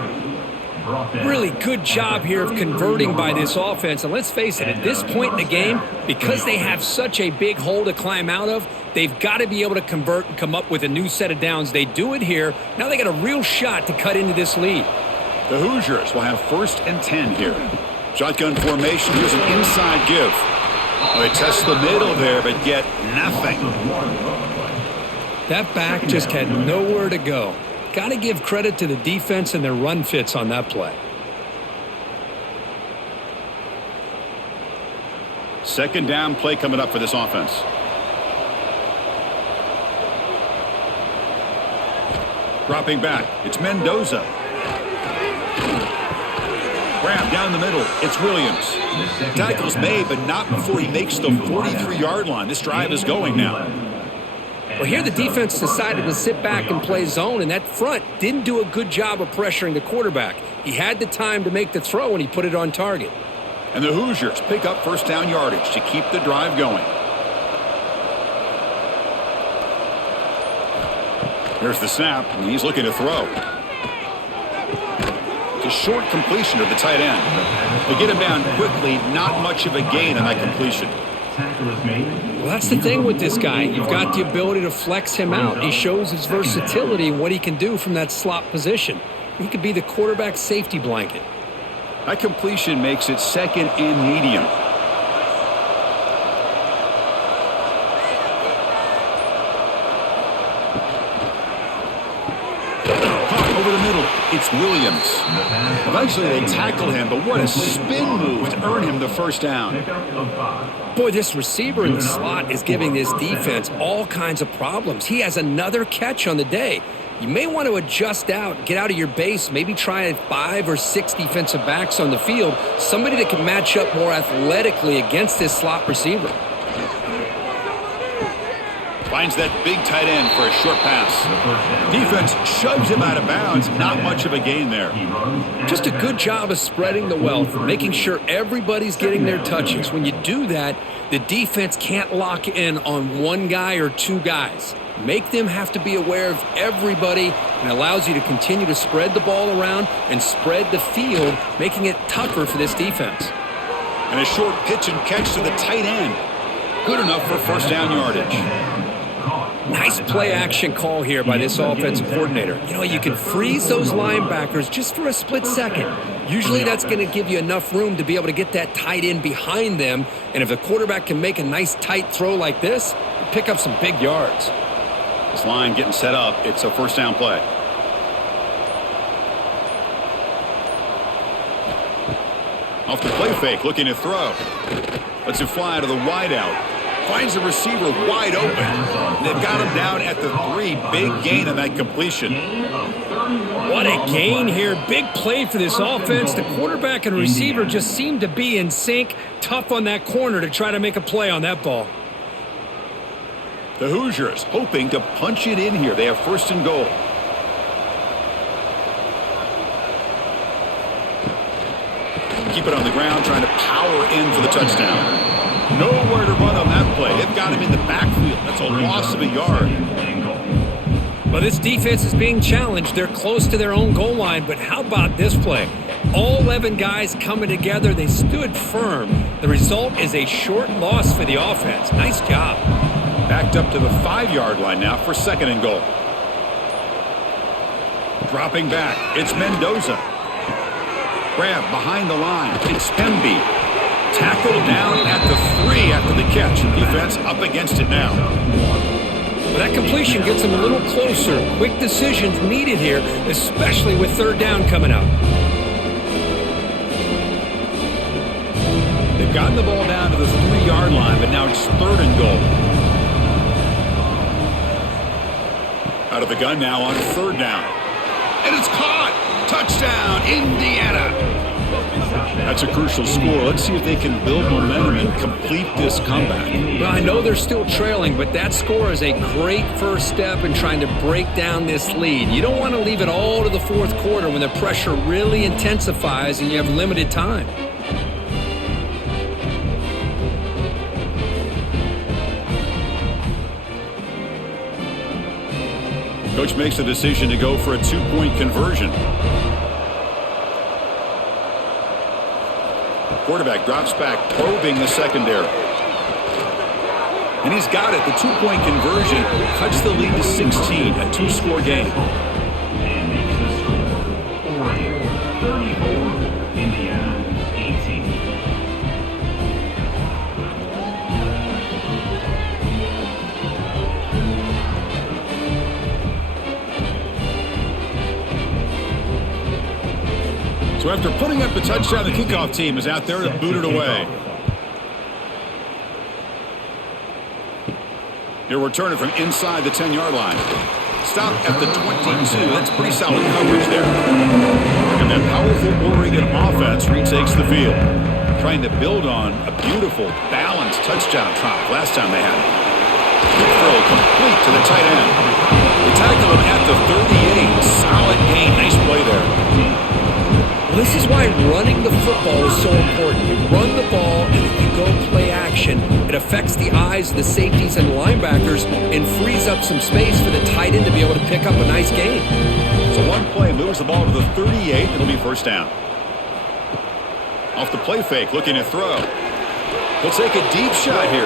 Really good job here of converting by this offense. And let's face it, at this point in the game, because they have such a big hole to climb out of, they've got to be able to convert and come up with a new set of downs. They do it here. Now they got a real shot to cut into this lead. The Hoosiers will have 1st and 10 here. Shotgun formation. Here's an inside give. Well, they test the middle there, but get nothing. That back just had nowhere to go. Got to give credit to the defense and their run fits on that play. 2nd down play coming up for this offense. Dropping back. It's Mendoza. Grab down the middle. It's Williams. Tackle's made, but not before he makes the 43-yard line. This drive is going now. Well, here the defense decided to sit back and play zone, and that front didn't do a good job of pressuring the quarterback. He had the time to make the throw, and he put it on target. And the Hoosiers pick up 1st down yardage to keep the drive going. Here's the snap, and he's looking to throw. It's a short completion to the tight end. They get him down quickly, not much of a gain on that completion. Well, that's the thing with this guy. You've got the ability to flex him out. He shows his versatility and what he can do from that slot position. He could be the quarterback safety blanket. That completion makes it 2nd and medium. Over the middle, it's Williams. Eventually they tackle him, but what a spin move to earn him the 1st down. Boy, this receiver in the slot is giving this defense all kinds of problems. He has another catch on the day. You may want to adjust out, get out of your base, maybe try 5 or 6 defensive backs on the field, somebody that can match up more athletically against this slot receiver. Finds that big tight end for a short pass. Defense shoves him out of bounds. Not much of a gain there. Just a good job of spreading the wealth, making sure everybody's getting their touches. When you do that, the defense can't lock in on one guy or 2 guys. Make them have to be aware of everybody, and allows you to continue to spread the ball around and spread the field, making it tougher for this defense. And a short pitch and catch to the tight end. Good enough for 1st down yardage. Nice play action call here by this offensive coordinator. You know, you can freeze those linebackers just for a split second. Usually that's going to give you enough room to be able to get that tight end behind them. And if the quarterback can make a nice tight throw like this, pick up some big yards. This line getting set up. It's a 1st down play. Off the play fake, looking to throw. Lets it fly to the wideout. Finds the receiver wide open. They've got him down at the 3. Big gain on that completion. What a gain here. Big play for this offense. The quarterback and receiver just seem to be in sync. Tough on that corner to try to make a play on that ball. The Hoosiers hoping to punch it in here. They have 1st and goal. Keep it on the ground, trying to power in for the touchdown. Nowhere to run on that play. They've got him in the backfield. That's a loss of a yard. Well, this defense is being challenged. They're close to their own goal line, but how about this play? All 11 guys coming together. They stood firm. The result is a short loss for the offense. Nice job. Backed up to the 5-yard line now for 2nd and goal. Dropping back, it's Mendoza. Grab behind the line, it's Hemby. Tackled down at the 3 after the catch. Defense up against it now. Well, that completion gets them a little closer. Quick decisions needed here, especially with 3rd down coming up. They've gotten the ball down to the 3-yard line, but now it's 3rd and goal. Out of the gun now on 3rd down. And it's caught! Touchdown, Indiana! That's a crucial score. Let's see if they can build momentum and complete this comeback. Well, I know they're still trailing, but that score is a great first step in trying to break down this lead. You don't want to leave it all to the 4th quarter when the pressure really intensifies and you have limited time. Coach makes a decision to go for a 2-point conversion. Quarterback drops back, probing the secondary. And he's got it. The 2-point conversion cuts the lead to 16, a 2-score game. And makes the score Oregon 34, Indiana 18. So after putting up the touchdown, the kickoff team is out there to boot it away. He'll return it from inside the 10-yard line. Stop at the 22. That's pretty solid coverage there. And that powerful Oregon offense retakes the field, trying to build on a beautiful, balanced touchdown drive last time they had it. Quick throw complete to the tight end. They tackle him at the 38. Solid gain. Nice play there. This is why running the football is so important. You run the ball and then you go play action. It affects the eyes of the safeties and linebackers and frees up some space for the tight end to be able to pick up a nice gain. So one play moves the ball to the 38. It'll be 1st down. Off the play fake, looking to throw. He'll take a deep shot here.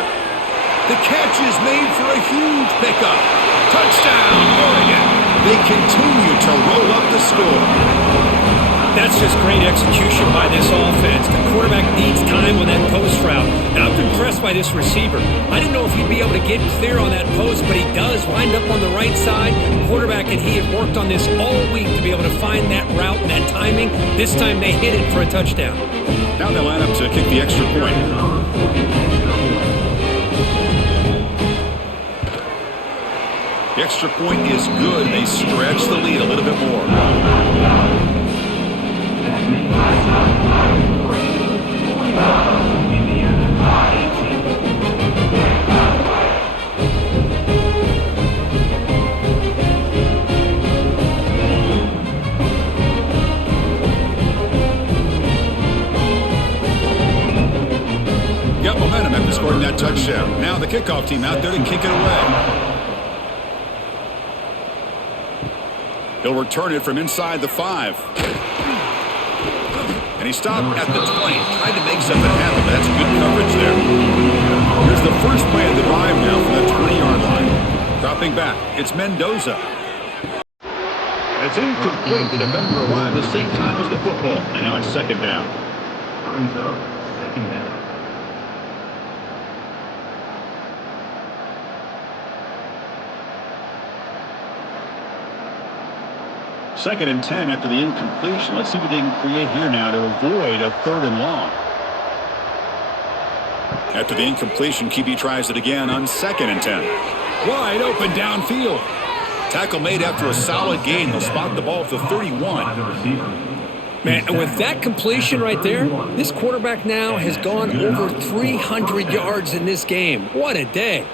The catch is made for a huge pickup. Touchdown, Oregon. They continue to roll up the score. That's just great execution by this offense. The quarterback needs time on that post route. And I'm impressed by this receiver. I didn't know if he'd be able to get clear on that post, but he does. Lined up on the right side. Quarterback and he have worked on this all week to be able to find that route and that timing. This time they hit it for a touchdown. Now they line up to kick the extra point. The extra point is good. They stretch the lead a little bit more. Got momentum after scoring that touchdown. Now the kickoff team out there to kick it away. He'll return it from inside the 5. And he stopped at the 20. Tried to make something happen, but that's good coverage there. Here's the first play of the drive now from the 20-yard line. Dropping back, it's Mendoza. It's incomplete. The defender arrived the same time as the football. And now it's 2nd down. Brings up 2nd down. Second and 10 after the incompletion. Let's see what they can create here now to avoid a 3rd and long. After the incompletion, QB tries it again on 2nd and 10. Wide open downfield. Tackle made after a solid gain. They'll spot the ball at the 31. Man, and with that completion right there, this quarterback now has gone over 300 yards in this game. What a day.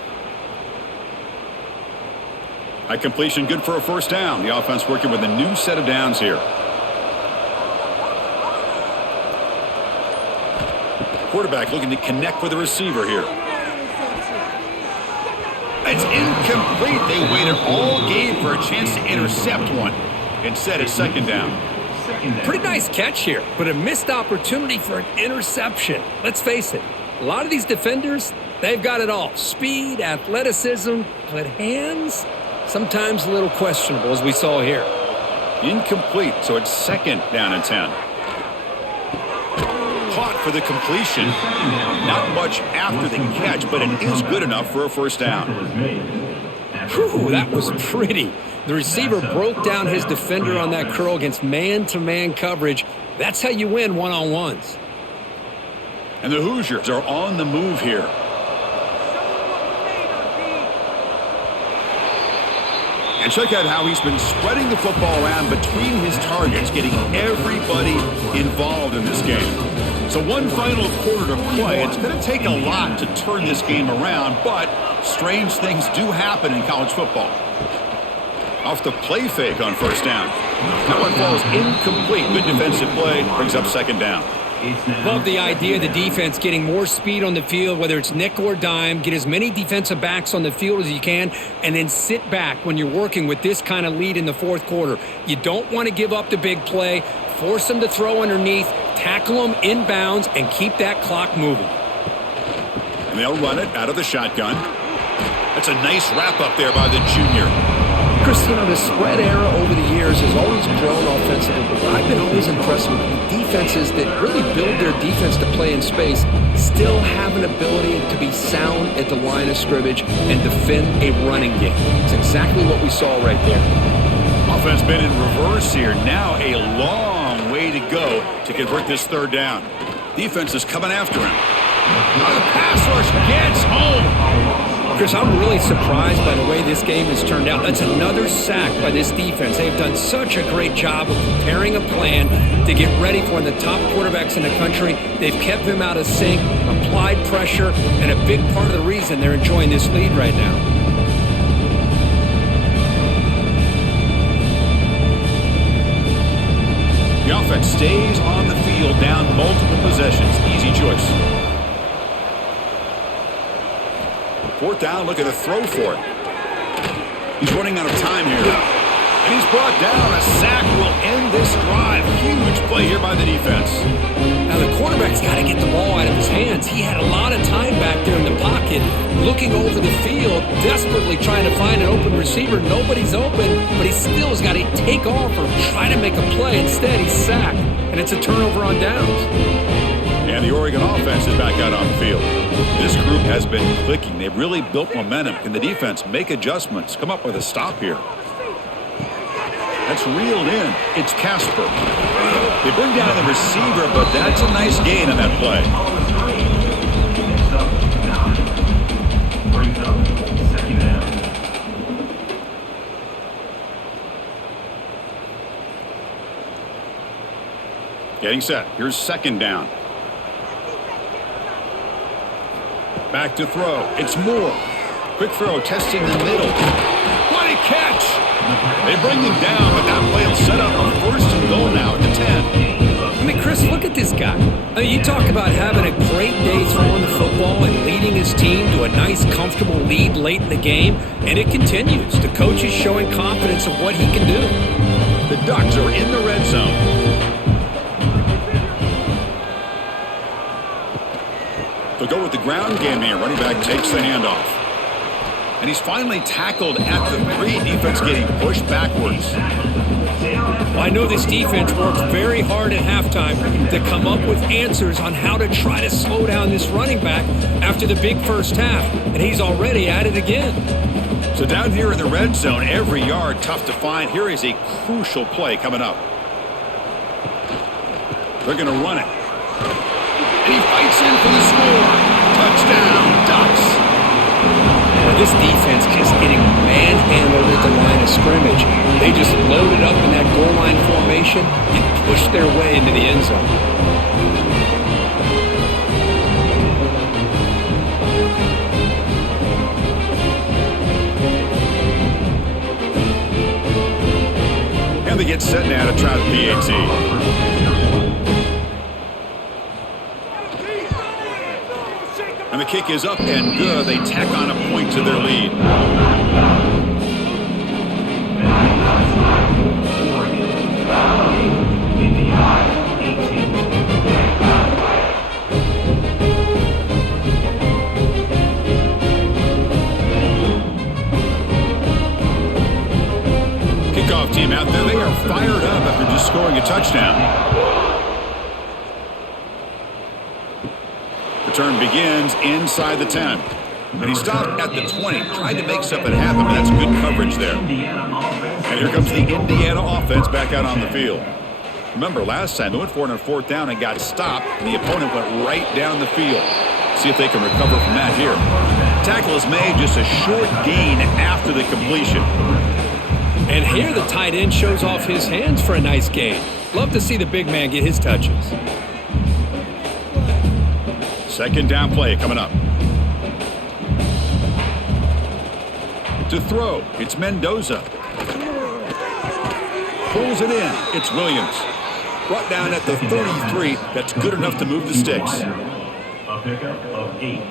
That completion good for a 1st down. The offense working with a new set of downs here. Quarterback looking to connect with the receiver here. It's incomplete. They waited all game for a chance to intercept one. Instead, it's 2nd down. Pretty nice catch here, but a missed opportunity for an interception. Let's face it, a lot of these defenders, they've got it all. Speed, athleticism, but hands, sometimes a little questionable, as we saw here. Incomplete, so it's 2nd down and 10. Caught for the completion. Not much after the catch, but it is good enough for a 1st down. Whew, that was pretty. The receiver broke down his defender on that curl against man-to-man coverage. That's how you win one-on-ones. And the Hoosiers are on the move here. And check out how he's been spreading the football around between his targets, getting everybody involved in this game. So one final quarter to play. It's going to take a lot to turn this game around, but strange things do happen in college football. Off the play fake on first down. That one falls incomplete. Good defensive play. Brings up second down. Love the idea of the defense getting more speed on the field, whether it's nickel or dime. Get as many defensive backs on the field as you can, and then sit back when you're working with this kind of lead in the fourth quarter. You don't want to give up the big play. Force them to throw underneath, tackle them inbounds, and keep that clock moving. And they'll run it out of the shotgun. That's a nice wrap up there by the junior. Chris, the spread era over the years has always grown offensively, but I've been always impressed with defenses that really build their defense to play in space, still have an ability to be sound at the line of scrimmage and defend a running game. It's exactly what we saw right there. Offense been in reverse here. Now a long way to go to convert this third down. Defense is coming after him. Now the pass rush gets home. Chris, I'm really surprised by the way this game has turned out. That's another sack by this defense. They've done such a great job of preparing a plan to get ready for one of the top quarterbacks in the country. They've kept him out of sync, applied pressure, and a big part of the reason they're enjoying this lead right now. The offense stays on the field, down multiple possessions. Easy choice. Fourth down, look at a throw for it. He's running out of time here. And he's brought down. A sack will end this drive. Huge play here by the defense. Now the quarterback's got to get the ball out of his hands. He had a lot of time back there in the pocket, looking over the field, desperately trying to find an open receiver. Nobody's open, but he still has got to take off or try to make a play. Instead, he's sacked, and it's a turnover on downs. And the Oregon offense is back out on the field. This group has been clicking. They've really built momentum. Can the defense make adjustments? Come up with a stop here. That's reeled in. It's Casper. They bring down the receiver, but that's a nice gain on that play. Getting set. Here's second down. Back to throw. It's Moore. Quick throw, testing the middle. What a catch! They bring him down, but that play will set up a first and goal now at the 10. I mean, Chris, look at this guy. I mean, you talk about having a great day throwing the football and leading his team to a nice, comfortable lead late in the game, and it continues. The coach is showing confidence of what he can do. The Ducks are in the red zone. They'll go with the ground game here. Running back takes the handoff. And he's finally tackled at the 3. Defense getting pushed backwards. Well, I know this defense worked very hard at halftime to come up with answers on how to try to slow down this running back after the big first half. And he's already at it again. So down here in the red zone, every yard tough to find. Here is a crucial play coming up. They're going to run it. And he fights in for the score. Touchdown, Ducks. Well, this defense just getting manhandled at the line of scrimmage. They just loaded up in that goal line formation and pushed their way into the end zone. And they get set now to try the PAT. And the kick is up and good. They tack on a point to their lead. Kickoff team out there. They are fired up after just scoring a touchdown. Turn begins inside the 10. And he stopped at the 20. Tried to make something happen, but that's good coverage there. And here comes the Indiana offense back out on the field. Remember, last time they went for it on 4th down and got stopped, and the opponent went right down the field. See if they can recover from that here. Tackle is made, just a short gain after the completion. And here the tight end shows off his hands for a nice gain. Love to see the big man get his touches. 2nd down play coming up. To throw, it's Mendoza. Pulls it in, it's Williams. Brought down at the 33, that's good enough to move the sticks. A pickup of 8.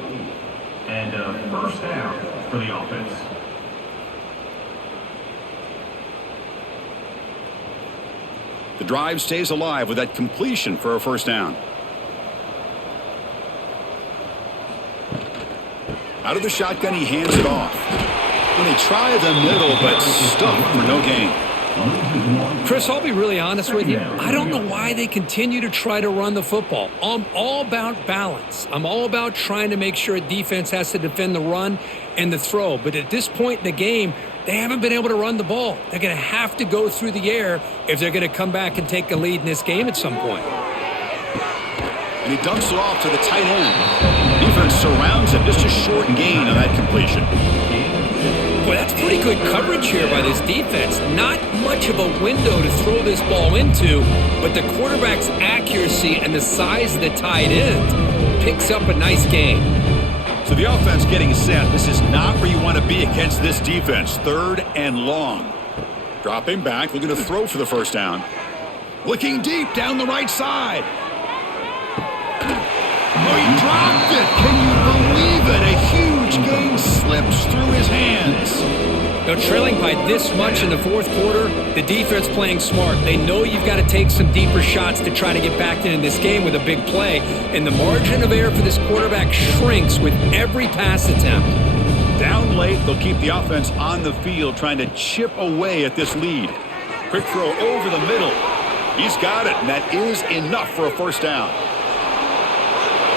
And a 1st down for the offense. The drive stays alive with that completion for a 1st down. Out of the shotgun, he hands it off. When they try the middle, but stuffed for no gain. Chris, I'll be really honest with you. I don't know why they continue to try to run the football. I'm all about balance. I'm all about trying to make sure a defense has to defend the run and the throw. But at this point in the game, they haven't been able to run the ball. They're going to have to go through the air if they're going to come back and take a lead in this game at some point. And he dumps it off to the tight end. Defense surrounds him. Just a short gain on that completion. Boy, that's pretty good coverage here by this defense. Not much of a window to throw this ball into, but the quarterback's accuracy and the size of the tight end picks up a nice gain. So the offense getting set. This is not where you want to be against this defense. 3rd and long. Dropping back, looking to throw for the 1st down. Looking deep down the right side. Oh, he dropped it. Can you believe it? A huge gain slips through his hands. Now, trailing by this much in the 4th quarter, the defense playing smart. They know you've got to take some deeper shots to try to get back into this game with a big play. And the margin of error for this quarterback shrinks with every pass attempt. Down late, they'll keep the offense on the field trying to chip away at this lead. Quick throw over the middle. He's got it, and that is enough for a 1st down.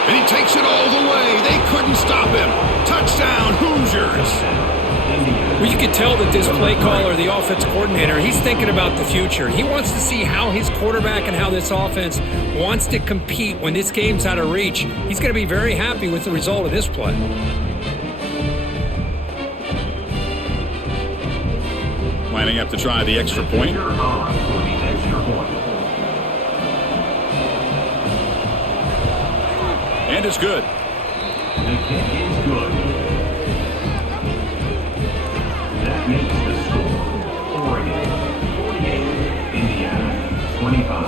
And he takes it all the way. They couldn't stop him. Touchdown, Hoosiers. Well, you could tell that this play caller, the offense coordinator, he's thinking about the future. He wants to see how his quarterback and how this offense wants to compete when this game's out of reach. He's going to be very happy with the result of this play. Lining up to try the extra point. And it's good. The kick is good. That makes the score Oregon 48, Indiana 25.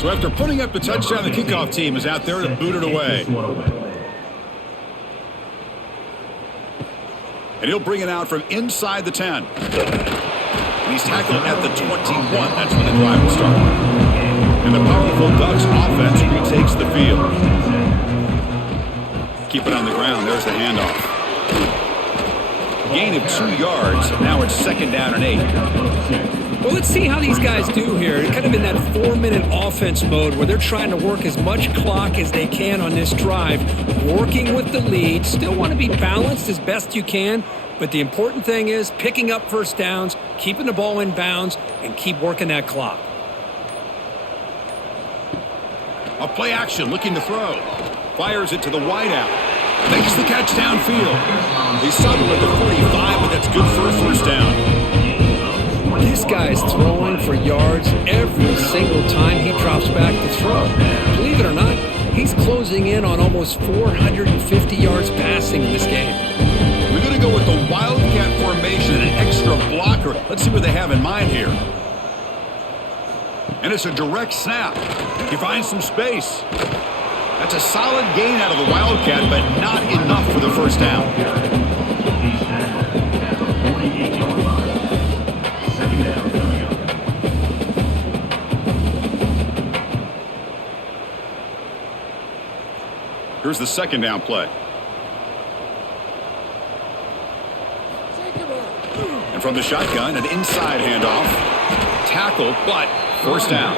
So after putting up the touchdown, the kickoff team is out there to boot it away. And he'll bring it out from inside the 10. And he's tackled at the 21. That's when the drive will start. And the powerful Ducks offense retakes the field. Keep it on the ground. There's the handoff. Gain of 2 yards. Now it's 2nd down and 8. Well, let's see how these guys do here. Kind of in that 4-minute offense mode where they're trying to work as much clock as they can on this drive, working with the lead. Still want to be balanced as best you can, but the important thing is picking up 1st downs, keeping the ball in bounds, and keep working that clock. A play action, looking to throw. Fires it to the wideout. Makes the catch downfield. He's settled at the 45, but that's good for a 1st down. This guy's throwing for yards every single time he drops back to throw. Believe it or not, he's closing in on almost 450 yards passing in this game. We're going to go with the Wildcat formation and an extra blocker. Let's see what they have in mind here. And it's a direct snap. He finds some space. That's a solid gain out of the Wildcat, but not enough for the 1st down. Here's the 2nd down play. And from the shotgun, an inside handoff. Tackled, but 1st down.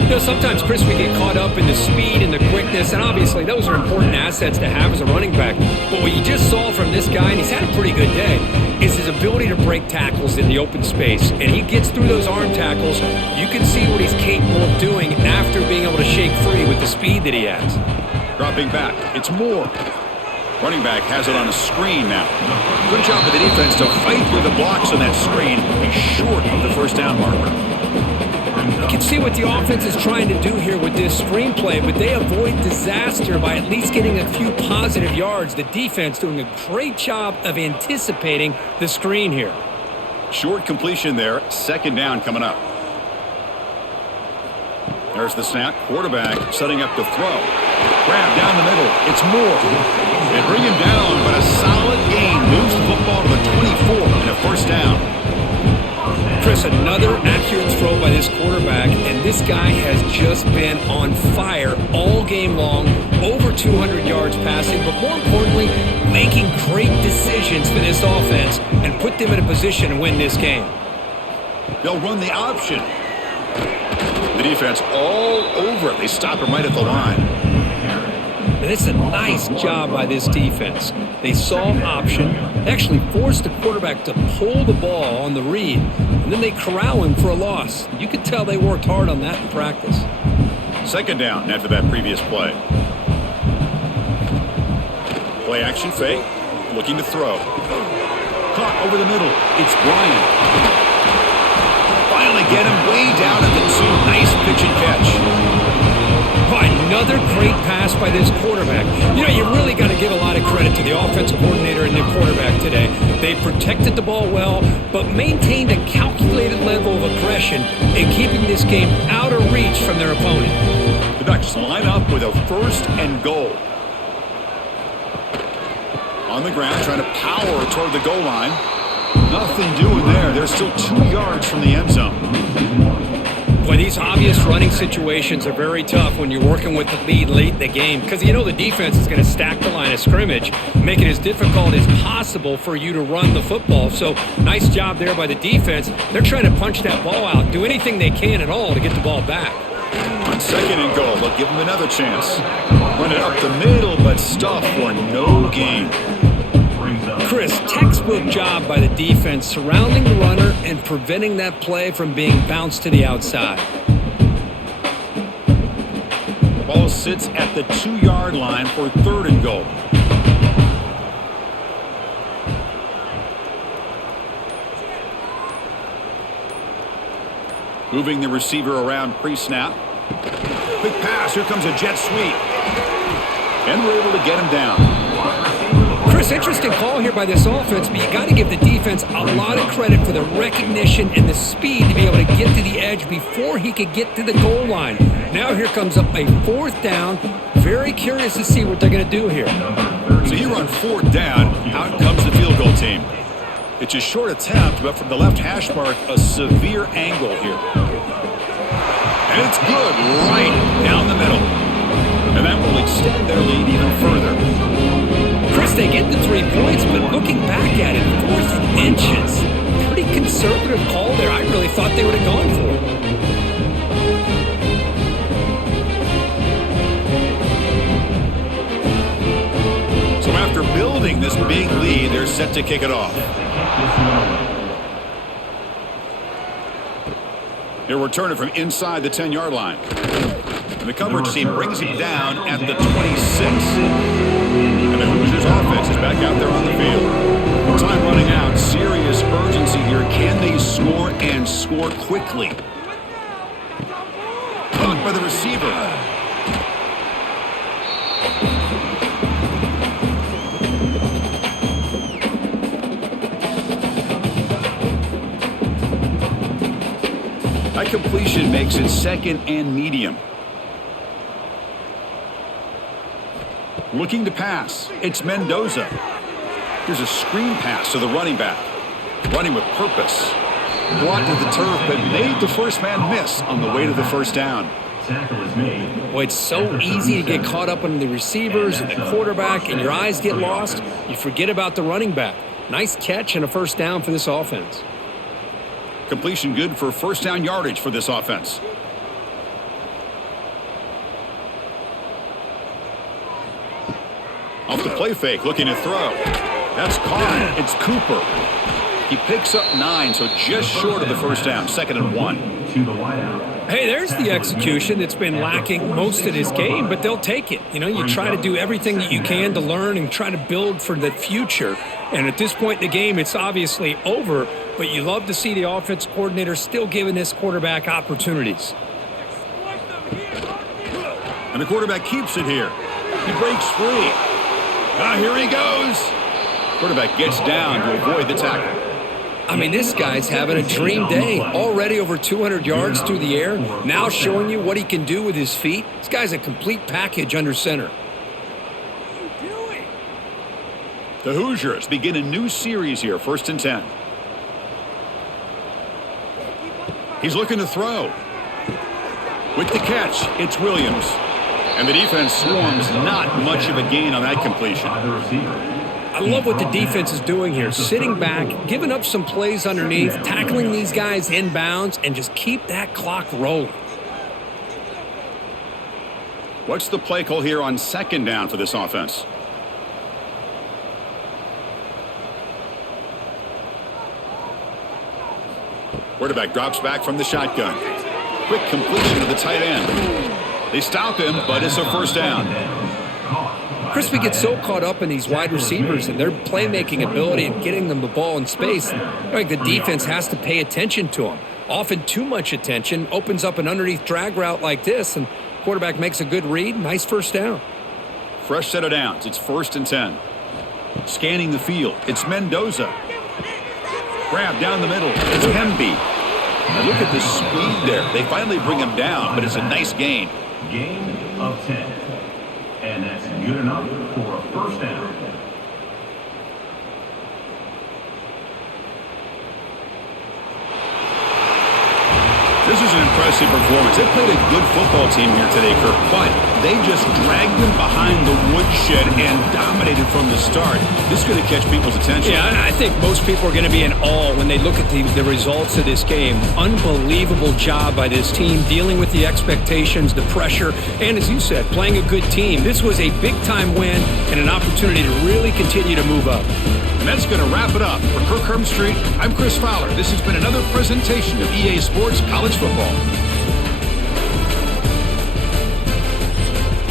You know, sometimes, Chris, we get caught up in the speed and the quickness, and obviously those are important assets to have as a running back. But what you just saw from this guy, and he's had a pretty good day, is his ability to break tackles in the open space. And he gets through those arm tackles. You can see what he's capable of doing after being able to shake free with the speed that he has. Dropping back, it's Moore. Running back has it on a screen now. Good job of the defense to fight through the blocks on that screen. He's short of the first down marker. You can see what the offense is trying to do here with this screenplay, but they avoid disaster by at least getting a few positive yards. The defense doing a great job of anticipating the screen here. Short completion there. Second down coming up. There's the snap. Quarterback setting up the throw. Grab down the middle. It's Moore. They bring him down, but a solid gain moves the football to the 24 and a first down. Chris, another accurate throw by this quarterback, and this guy has just been on fire all game long, over 200 yards passing, but more importantly, making great decisions for this offense and put them in a position to win this game. They'll run the option. The defense all over it. They stop him right at the line. And it's a nice job by this defense. They saw option, actually forced the quarterback to pull the ball on the read, and then they corral him for a loss. You could tell they worked hard on that in practice. Second down after that previous play. Play action fake. Looking to throw. Caught over the middle. It's Bryant. Finally get him way down at the 2. Nice pitch and catch. Another great pass by this quarterback. You know, you really got to give a lot of credit to the offensive coordinator and the quarterback today. They protected the ball well, but maintained a calculated level of aggression in keeping this game out of reach from their opponent. The Ducks line up with a first and goal. On the ground, trying to power toward the goal line. Nothing doing there. They're still 2 yards from the end zone. Boy, these obvious running situations are very tough when you're working with the lead late in the game because you know the defense is going to stack the line of scrimmage, make it as difficult as possible for you to run the football. So nice job there by the defense. They're trying to punch that ball out, do anything they can at all to get the ball back. On second and goal, they'll give them another chance. Run it up the middle, but stuff for no gain. Chris, textbook job by the defense surrounding the runner and preventing that play from being bounced to the outside. Ball sits at the 2-yard line for third and goal. Moving the receiver around pre-snap. Quick pass. Here comes a jet sweep. And we're able to get him down. Chris, interesting call here by this offense, but you got to give the defense a lot of credit for the recognition and the speed to be able to get to the edge before he could get to the goal line. Now here comes up a fourth down. Very curious to see what they're going to do here. So you run fourth down. Out comes the field goal team. It's a short attempt, but from the left hash mark, a severe angle here. And it's good right down the middle. And that will extend their lead even further. Chris, they get the 3 points, but looking back at it, 4th inches. Pretty conservative call there. I really thought they would have gone for it. So after building this big lead, they're set to kick it off. They'll return it from inside the 10-yard line. And the coverage team brings him down at the 26. And the Hoosiers offense is back out there on the field. Time running out. Serious urgency here. Can they score and score quickly? Blocked by the receiver. That completion makes it second and medium. Looking to pass. It's Mendoza. Here's a screen pass to the running back. Running with purpose. Brought to the turf, but made the first man miss on the way to the first down. Boy, it's so easy to get caught up on the receivers and the quarterback, and your eyes get lost. You forget about the running back. Nice catch and a first down for this offense. Completion good for first down yardage for this offense. Off the play fake, looking to throw. That's caught. It's Cooper. He picks up 9, so just short of the first down. 2nd and 1. To the wideout. Hey, there's the execution that's been lacking most of this game, but they'll take it. You know, you try to do everything that you can to learn and try to build for the future. And at this point in the game, it's obviously over, but you love to see the offense coordinator still giving this quarterback opportunities. And the quarterback keeps it here. He breaks free. Here he goes. Quarterback gets down to avoid the tackle. I mean, this guy's having a dream day. Already over 200 yards through the air. Now showing you what he can do with his feet. This guy's a complete package under center. The Hoosiers begin a new series here. 1st and 10. He's looking to throw. With the catch, it's Williams. And the defense swarms. Not much of a gain on that completion. I love what the defense is doing here. Sitting back, giving up some plays underneath, tackling these guys inbounds, and just keep that clock rolling. What's the play call here on 2nd down for this offense? Quarterback drops back from the shotgun. Quick completion to the tight end. They stop him, but it's a 1st down. Crispy gets so caught up in these wide receivers and their playmaking ability and getting them the ball in space. Like the defense has to pay attention to them. Often too much attention opens up an underneath drag route like this, and quarterback makes a good read. Nice 1st down. Fresh set of downs. It's 1st and 10. Scanning the field. It's Mendoza. Grab down the middle. It's Hemby. Now look at the speed there. They finally bring him down, but it's a nice gain. Gain of 10. And that's good enough for a 1st down. This is an impressive performance. They played a good football team here today, Kirk, but they just dragged them behind the woodshed and dominated from the start. This is going to catch people's attention. Yeah, I think most people are going to be in awe when they look at the results of this game. Unbelievable job by this team, dealing with the expectations, the pressure, and as you said, playing a good team. This was a big-time win and an opportunity to really continue to move up. And that's going to wrap it up. For Kirk Street, I'm Chris Fowler. This has been another presentation of EA Sports College Football.